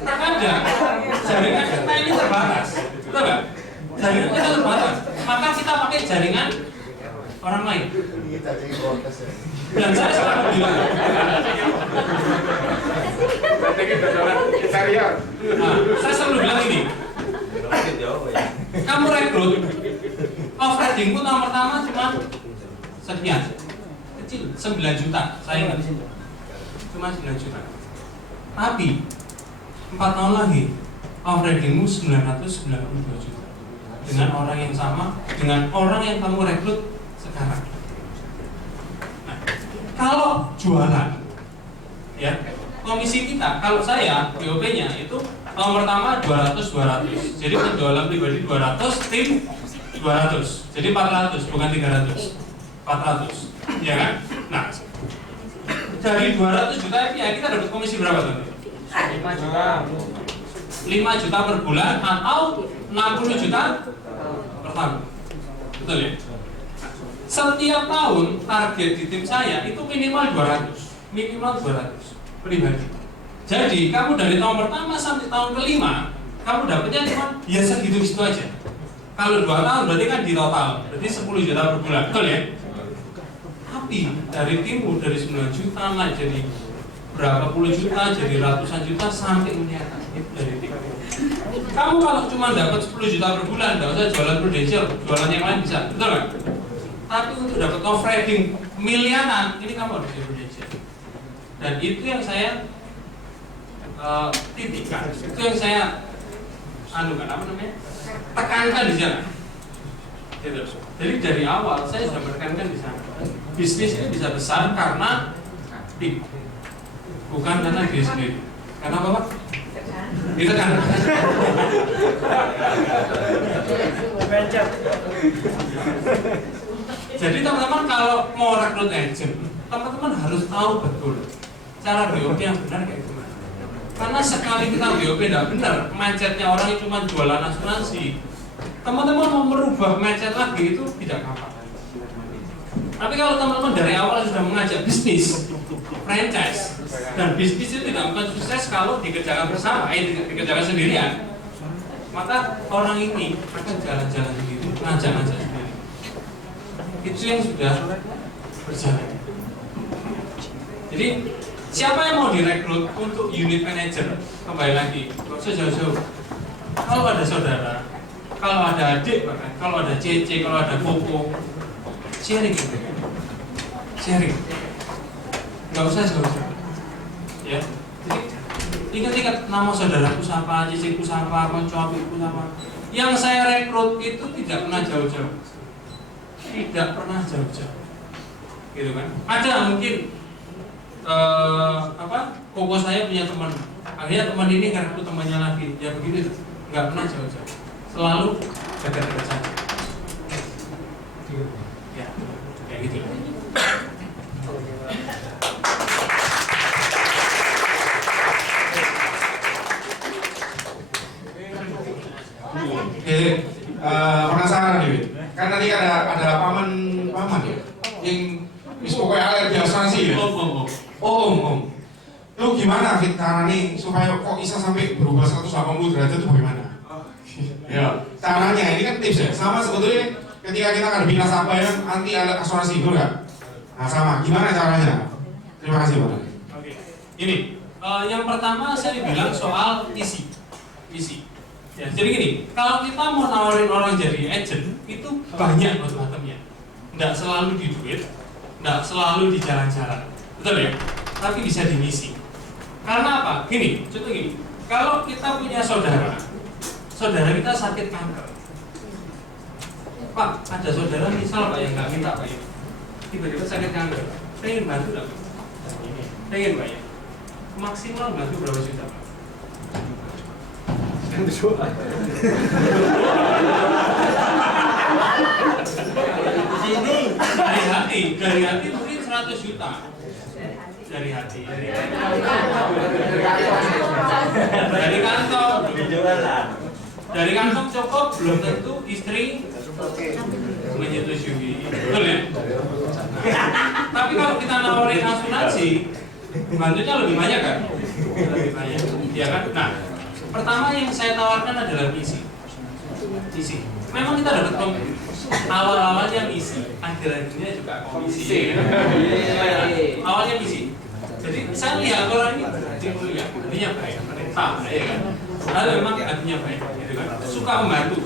Terkadang jaringan kita ini terbatas, betul nggak? Jaringan kita terbatas, maka kita pakai jaringan orang lain. Dan saya selalu bilang, saya selalu bilang ini, kamu rekrut, offering-mu tahun pertama cuma sekian, kecil, 9 juta, saya ingat, cuma 9 juta. Tapi 4 tahun lagi, offering-mu 992 juta. Dengan orang yang sama, dengan orang yang kamu rekrut sekarang. Nah, kalau jualan, ya komisi kita, kalau saya BOP-nya itu tahun pertama 200. Jadi penjualan pribadi 200, tim 200. Jadi 400, bukan 300. 400, ya kan? Nah, dari 200 juta ya kita dapat komisi berapa tuh? 5 juta. 5 juta per bulan atau 60 juta per tahun. Betul ya? Setiap tahun target di tim saya itu minimal 200 pribadi. Jadi kamu dari tahun pertama sampai tahun kelima kamu dapatnya cuma ya segitu-gitu aja. Kalau 2 tahun berarti kan di total berarti 10 juta per bulan, betul ya? Tapi dari timmu dari 9 juta naik jadi berapa puluh juta, jadi ratusan juta sampai miliaran itu dari tim. Kamu kalau cuma dapat 10 juta per bulan, nggak usah jualan Prudential, jualan yang lain bisa, betul nggak? Tapi untuk dapat trading miliaran, ini kamu harus di Prudential. Dan itu yang saya titikkan, itu yang saya tekankan di sana. Gitu. Jadi dari awal saya sudah menekankan di sana. Bisnis ini bisa besar karena tim, bukan karena diri sendiri. Karena apa, Pak? Ditekan. Jadi teman-teman kalau mau rekrut agent, teman-teman harus tahu betul cara BOP yang benar kayak gimana. Karena sekali kita BOP tidak benar, mindsetnya orang yang cuma jualan asuransi, teman-teman mau merubah mindset lagi itu tidak gampang. Tapi kalau teman-teman dari awal sudah mengajak bisnis, franchise, dan bisnis itu tidak akan sukses kalau dikerjakan bersama, dikerjakan sendirian, maka orang ini akan jalan-jalan sendiri, ngajak-ngajak sendiri. Itu yang sudah berjalan. Jadi siapa yang mau direkrut untuk unit manager, kembali lagi, nggak usah jauh-jauh. Kalau ada saudara, kalau ada adik, bahkan kalau ada cece, kalau ada koko, sharing gitu. Sharing, nggak usah jauh-jauh. Ya, jadi ingat-ingat nama saudaraku siapa, ceceku siapa, koncoku siapa. Yang saya rekrut itu tidak pernah jauh-jauh, tidak pernah jauh-jauh, gitu kan? Ada mungkin koko saya punya teman, akhirnya teman ini ngerekrut temannya lagi, ya begitu, nggak pernah jauh-jauh, selalu dekat-dekat saja. Ya, kayak gitu. Oke, penasaran nih, kan tadi ada paman ya, yang pokoknya alergi asuransi ya. Om. Lu gimana Fit caranya supaya kok bisa sampai berubah 180 derajat itu bagaimana? Ya, caranya ini kan tips ya. Sama sebetulnya ketika kita ngadepin nasabah yang anti asuransi itu enggak? Nah sama, gimana caranya? Terima kasih Pak. Oke, ini yang pertama saya bilang soal isi. Ya, jadi gini, kalau kita mau nawarin orang jadi agent itu banyak macam-macamnya. Nggak selalu di duit, nggak selalu di jalan-jalan, betul ya? Tapi bisa di misi. Karena apa? Gini, contoh gini, kalau kita punya saudara kita sakit kanker, Pak, ada saudara misal Pak yang nggak minta Pak ya, tiba-tiba sakit kanker, saya ingin bantu nggak? Saya ingin Pak ya, maksimal bantu berapa juta Pak? Dari hati mungkin 100 juta. Dari hati. Dari kantong. Dari kantong cukup, belum tentu istri menyetujui. Betul ya? Tapi kalau kita nawarin asuransi, bantunya lebih banyak kan? Lebih banyak, ya kan? Nah, pertama yang saya tawarkan adalah misi. Memang kita dapat komisi. Awal-awalnya misi, akhir-akhirnya juga komisi. Awalnya misi. Jadi saya lihat orang ini berarti mulia, artinya baik, menentang, ya kan? Lalu memang artinya baik, gitu kan? Suka membantu,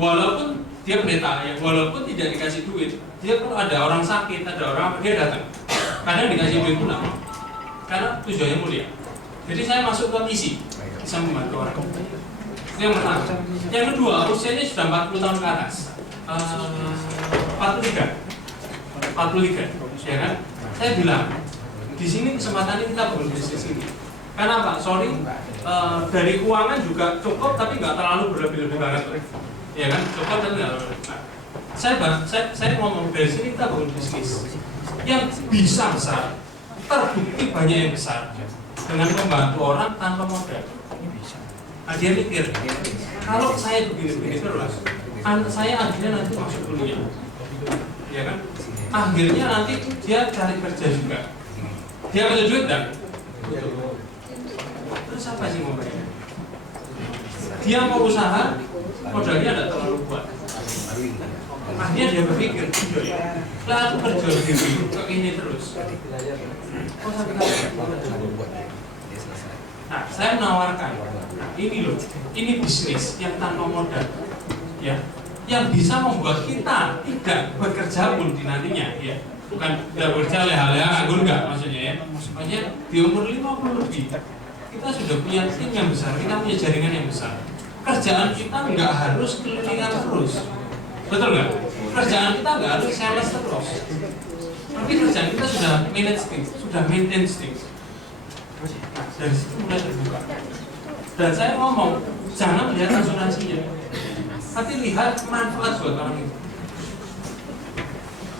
walaupun dia pendeta, ya, walaupun tidak dikasih duit, dia kalau ada orang sakit, ada orang apa, dia datang. Kadang dikasih duit pun lama, karena tujuannya mulia. Jadi saya masuk ke misi, bisa membantu orang. Itu yang pertama. Yang kedua, usianya sudah 40 tahun ke atas. 43, ya kan? Saya bilang, di sini kesempatannya kita bangun bisnis ini. Karena Pak, dari keuangan juga cukup, tapi nggak terlalu berlebih-lebih banget, ya kan? Cukup tapi nggak terlalu. Saya ngomong dari sini kita bangun bisnis yang bisa besar, terbukti banyak yang besar dengan membantu orang tanpa modal. Nah, dia mikir, kalau saya begini-begini terus, saya akhirnya nanti masuk kuliah, ya kan? Akhirnya nanti dia cari kerja juga. Dia punya duit kan? Terus apa sih mau bayar? Dia mau usaha, modalnya tidak terlalu kuat. Akhirnya dia berpikir, lah aku kerja begini, kok ini terus? Oh sampai nah, saya menawarkan, nah, ini loh, ini bisnis yang tanpa modal, ya, yang bisa membuat kita tidak bekerja pun di nantinya, ya, bukan tidak bekerja leha-leha nganggur enggak maksudnya ya, maksudnya di umur 50 lebih kita sudah punya tim yang besar, kita punya jaringan yang besar. Kerjaan kita nggak harus kelilingan terus, betul nggak? Kerjaan kita nggak harus sales terus, tapi kerjaan kita sudah manage things, sudah maintain things. Nah, dari situ mulai terbuka. Dan saya ngomong, jangan melihat asuransinya, tapi lihat manfaat buat orang itu.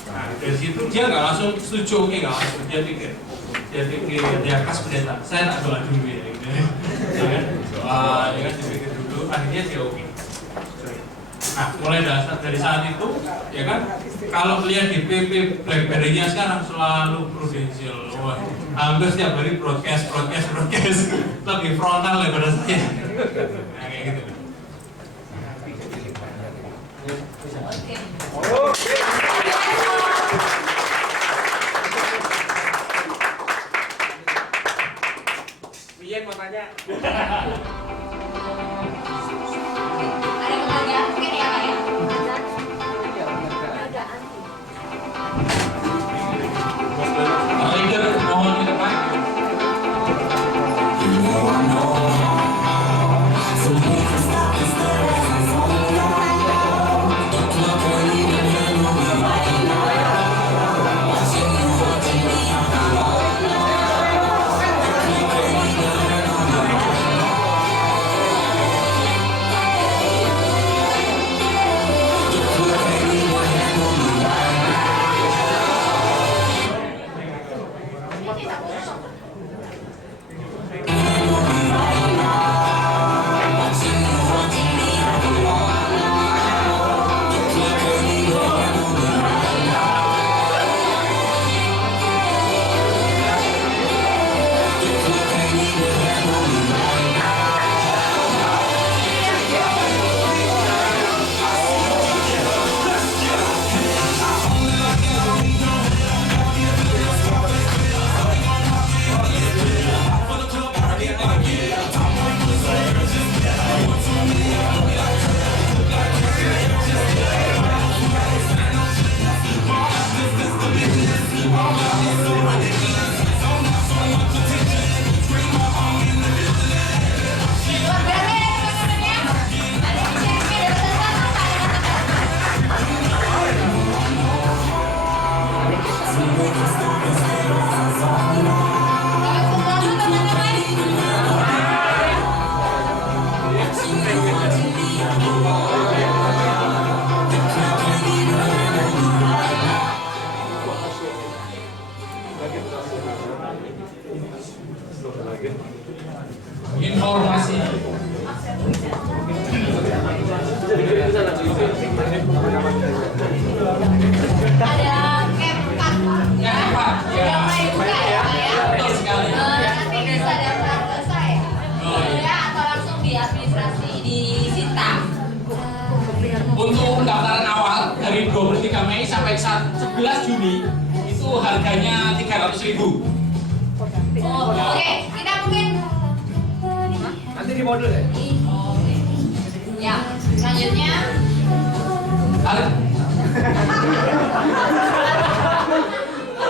Nah, dari situ dia nggak langsung setuju, oke nggak langsung, dia pikir dia kas pendeta, saya tak doa dulu ya, gitu. Ya kan? Doa, dia kan dipikir dulu, akhirnya dia oke. Nah, mulai dari saat itu, ya kan, kalau lihat di PP BlackBerry-nya sekarang selalu prudensial, wah, hampir setiap hari broadcast, lebih frontal daripada saya. Nah, kayak gitu. Oke. Biyen mau tanya. Ada pertanyaan mungkin ya Kak ya? Leader, mohon ke depan. Informasi. Ada Kempat ya. Udah mulai buka ya Pak ya. Betul sekali. Nanti bisa daftar ke saya. Ya atau langsung di administrasi di Sita. Untuk pendaftaran awal dari 23 Mei sampai 11 Juni itu harganya 300.000. Oh, oke, kita mungkin Nanti di modul ya? ya, selanjutnya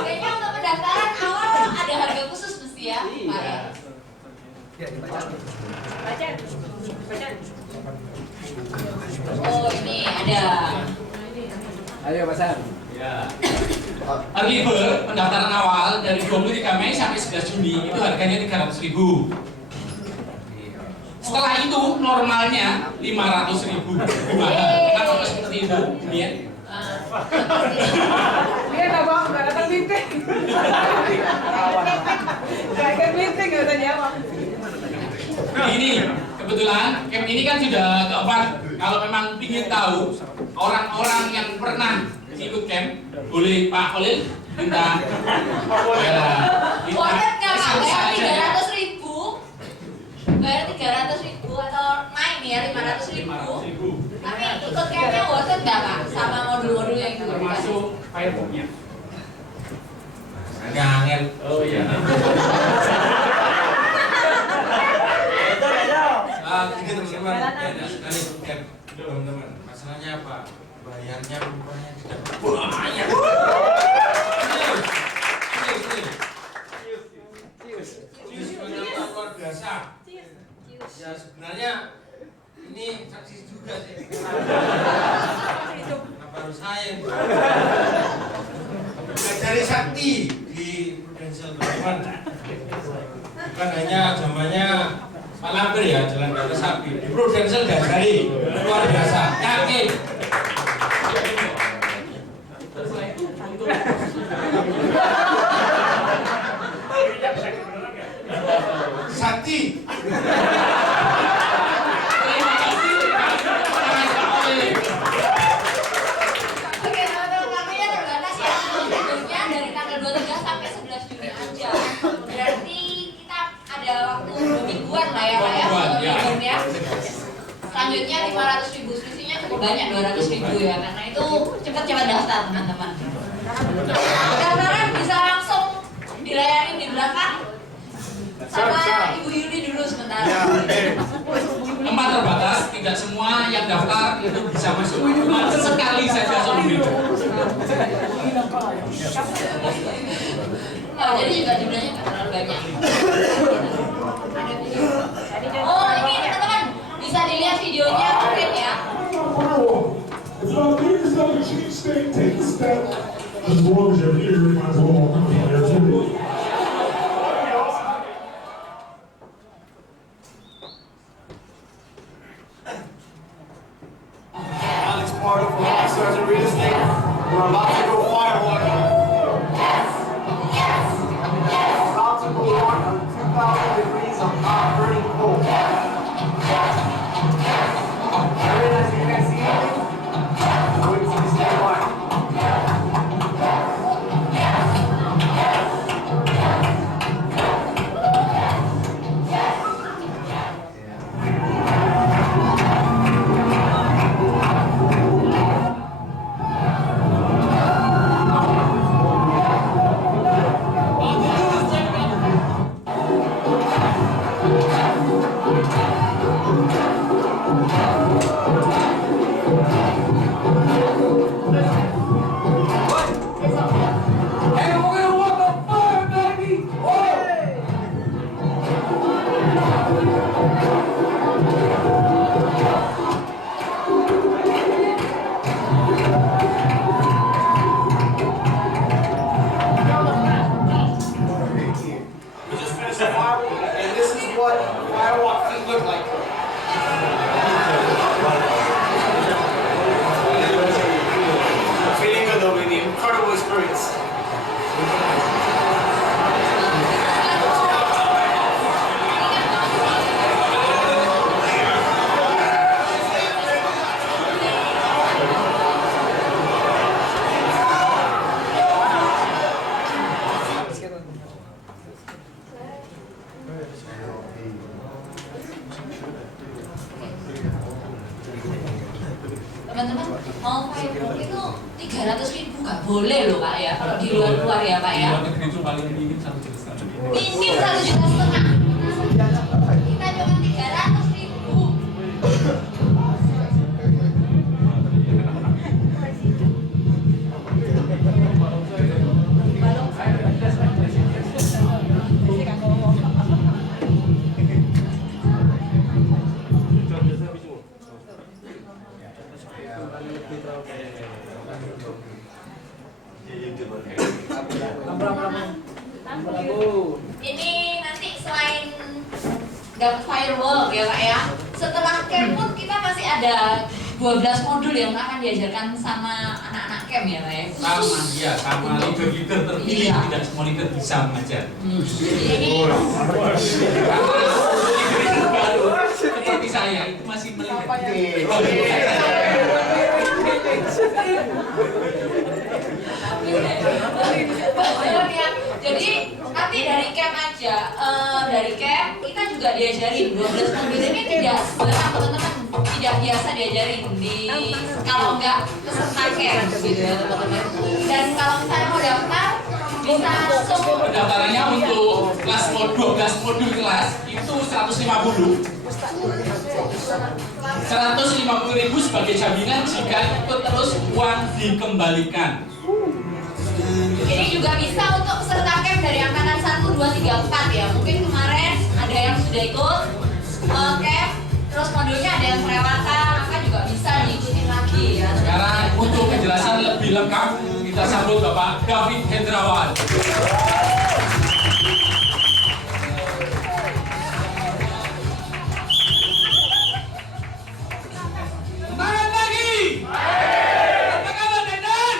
kayaknya untuk pendaftaran awal ada harga khusus mesti ya, Pak ya. Oh ini ada. Ayo Pak Sam. Ya. Early pendaftaran awal dari 23 Mei sampai 11 Juni itu harganya 300.000. Setelah itu normalnya 500.000. Gimana? Kenapa kok seperti itu? Iya. Iya nggak bang, nggak datang meeting. Nggak ikut meeting katanya bang. Ini kebetulan camp ini kan sudah keempat. Kalau memang ingin tahu orang-orang yang pernah ikut camp, boleh Pak Khalil minta. Boleh nggak Pak? Bayar 300.000, bayar 300.000 atau main ya 500.000. Tapi ikut campnya worth it nggak Pak? Sama modul-modul yang itu Termasuk firebooknya. Angel. Oh iya. Ini teman-teman, banyak sekali camp teman-teman. Masalahnya apa? Bayarnya rupanya tidak banyak. Luar biasa. Ya sebenarnya ini saksi juga sih. Kenapa harus saya? Dari sakti di Prudential teman. Bukan hanya zamannya Pak Lampir ya, jalan kaki sapi. Di Prudential Gajari, luar biasa. Yakin. Sakti. Oke, teman-teman, kami ya terbatas ya. Videonya dari tanggal 23 sampai 11 Juni aja. Berarti kita ada waktu 2 mingguan lah ya, Pak ya. Ya. Selanjutnya 500.000, selisihnya cukup banyak 200.000 ya, karena itu cepat-cepat daftar teman-teman. Pendaftaran bisa langsung dilayani di belakang sama Ibu Yuli dulu sebentar. Tempat terbatas, tidak semua yang daftar itu bisa masuk. Cuma sekali saja sebelum itu. Oh, jadi juga jumlahnya nggak terlalu banyak. Ada video. Oh, ini teman-teman bisa dilihat videonya mungkin ya. It's about leaders of the chief state take a step. As long as you're here, you might as well walk in there too. Alex Pardo from Officers in Real Estate. We're about to go firewalking. About to go on 2,000 degrees of hot burning cold. I realize you can't see anything. Wait till you stay by. We just finished the firewalk, and this is what firewalk feet look like. Feeling good though, baby. Incredible experience. Teman-teman mau firebook itu 300.000 nggak boleh loh Pak ya, kalau di luar ya Pak Di ya. luar negeri itu paling minim 1 juta. Minim 1,5 juta. Kita cuma 300.000. Ini nanti selain dapat firewall ya Pak ya, setelah camp pun kita masih ada 12 modul yang akan diajarkan sama anak-anak camp ya Pak ya. Sama, ya, sama leader-leader terpilih, Iya. tidak semua leader bisa mengajar. Ini Karena leader baru seperti saya itu masih melihat. Jadi nanti dari camp aja, dari camp kita juga diajarin 12 mobil ini tidak sebenarnya teman-teman tidak biasa diajarin di kalau enggak peserta camp gitu ya teman-teman. Dan kalau misalnya mau daftar bisa langsung. Pendaftarannya untuk kelas 12 modul kelas itu 150.000 sebagai jaminan jika ikut terus uang dikembalikan. Ini juga bisa untuk peserta camp dari angkatan 1, 2, 3, 4 ya. Mungkin kemarin ada yang sudah ikut camp, terus modulnya ada yang kelewatan, maka juga bisa diikutin lagi ya. Sekarang untuk penjelasan lebih lengkap kita sambut Bapak David Hendrawan. Semangat lagi. Apa kabar Dendan?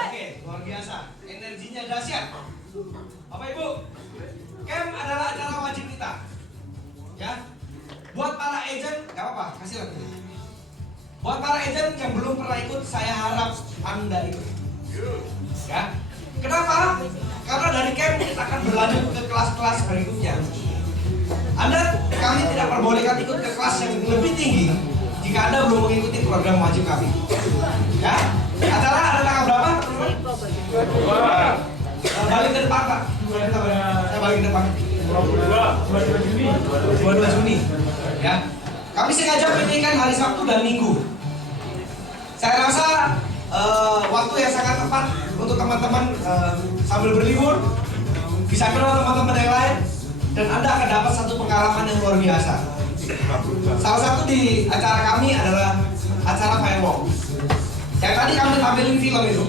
Oke, luar biasa. Energinya dahsyat. Bapak Ibu, camp adalah acara wajib kita. Ya. Buat para agent, nggak apa-apa, kasih lagi. Buat para agent yang belum pernah ikut, saya harap Anda ikut. Ya. Kenapa? Karena dari camp kita akan berlanjut ke kelas-kelas berikutnya. Kami tidak perbolehkan ikut ke kelas yang lebih tinggi jika Anda belum mengikuti program wajib kami. Ya. Acara ada tanggal berapa? Balik ke depan, Pak. Saya balik ke depan. 22 Juni. Ya. Kami sengaja pilihkan hari Sabtu dan Minggu. Saya rasa waktu yang sangat tepat untuk teman-teman sambil berlibur bisa kenal teman-teman yang lain dan Anda akan dapat satu pengalaman yang luar biasa. Salah satu di acara kami adalah acara Firewalk. Yang tadi kami tampilin film itu.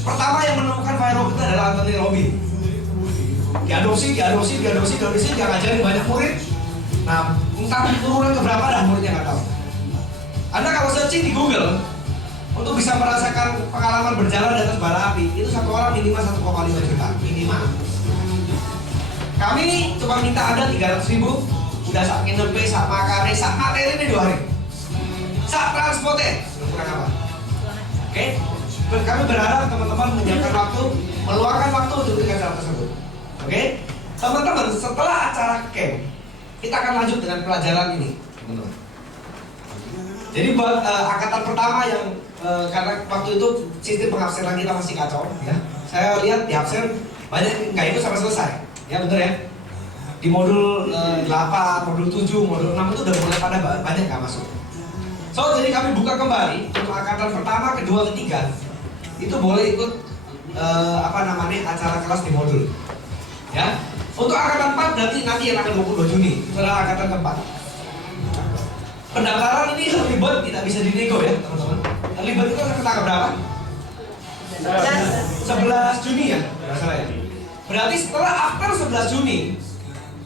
Pertama yang menemukan Firewalk itu adalah Anthony Robbins. Diadopsi, dia ngajarin banyak murid. Nah, entah turunan keberapa dah muridnya nggak tahu. Anda kalau searching di Google untuk bisa merasakan pengalaman berjalan di atas bara api itu satu orang minimal 1,5 juta minimal. Kami cuma minta Anda 300.000 udah sak nginep, sak makan, sak materi ini 2 hari, sak transportnya kurang apa? Oke? Kami berharap teman-teman menyiapkan waktu, meluangkan waktu untuk acara tersebut. Oke? Teman-teman, setelah acara camp kita akan lanjut dengan pelajaran ini, teman-teman. Jadi buat angkatan pertama yang karena waktu itu sistem pengabsenan kita masih kacau, ya. Saya lihat di absen banyak nggak ikut sampai selesai, ya bener ya. Di modul 8, modul 7, modul 6 itu udah mulai pada banyak nggak masuk. So jadi kami buka kembali untuk angkatan pertama, kedua, ketiga itu boleh ikut acara kelas di modul, ya. Untuk angkatan 4 nanti yang akan 22 Juni, itu adalah angkatan keempat. Pendaftaran ini ribet, tidak bisa dinego ya teman-teman. Ribet itu ke tanggal berapa? 11 Juni ya, nggak salah ya. Berarti setelah after 11 Juni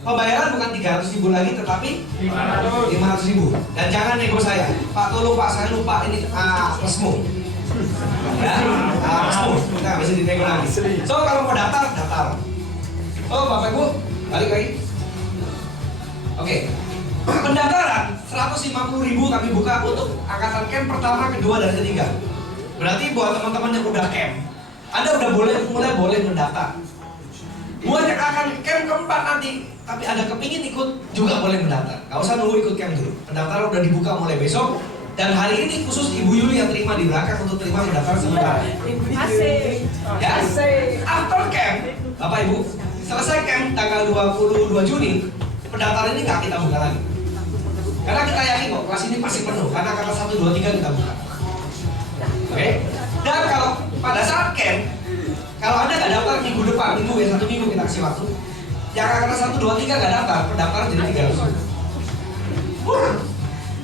pembayaran bukan 300.000 lagi tetapi 500.000. Dan jangan nego saya, Pak tolong Pak, saya lupa ini resmu. Ya, resmu, kita nggak bisa dinego lagi. So kalau mau daftar. Oh Bapak Ibu, balik lagi. Oke. Pendaftaran 150.000 kami buka untuk angkatan camp pertama, kedua, dan ketiga. Berarti buat teman-teman yang udah camp, Anda udah mulai boleh mendaftar. Buat yang akan camp keempat nanti, tapi Anda kepingin ikut juga boleh mendaftar. Gak usah nunggu ikut camp dulu. Pendaftaran udah dibuka mulai besok. Dan hari ini khusus Ibu Yuli yang terima di belakang untuk terima pendaftaran sementara. Asik. Ya. After camp, Bapak Ibu, selesai camp tanggal 22 Juni, pendaftaran ini nggak kita buka lagi. Karena kita yakin kok kelas ini pasti penuh, karena kata 1, 2, 3 kita buka. Oke? Dan kalau pada saat camp, kalau Anda nggak daftar minggu depan, satu minggu kita kasih waktu. Yang kata 1, 2, 3 nggak daftar, pendaftaran jadi 300.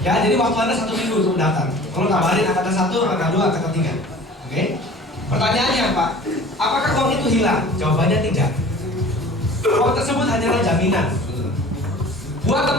Ya, jadi waktu Anda 1 minggu untuk mendaftar. Kalau kabarin angkatan 1, angkatan 2, angkatan 3. Oke? Pertanyaannya Pak, apakah uang itu hilang? Jawabannya tidak. Uang tersebut hanyalah jaminan. Buat teman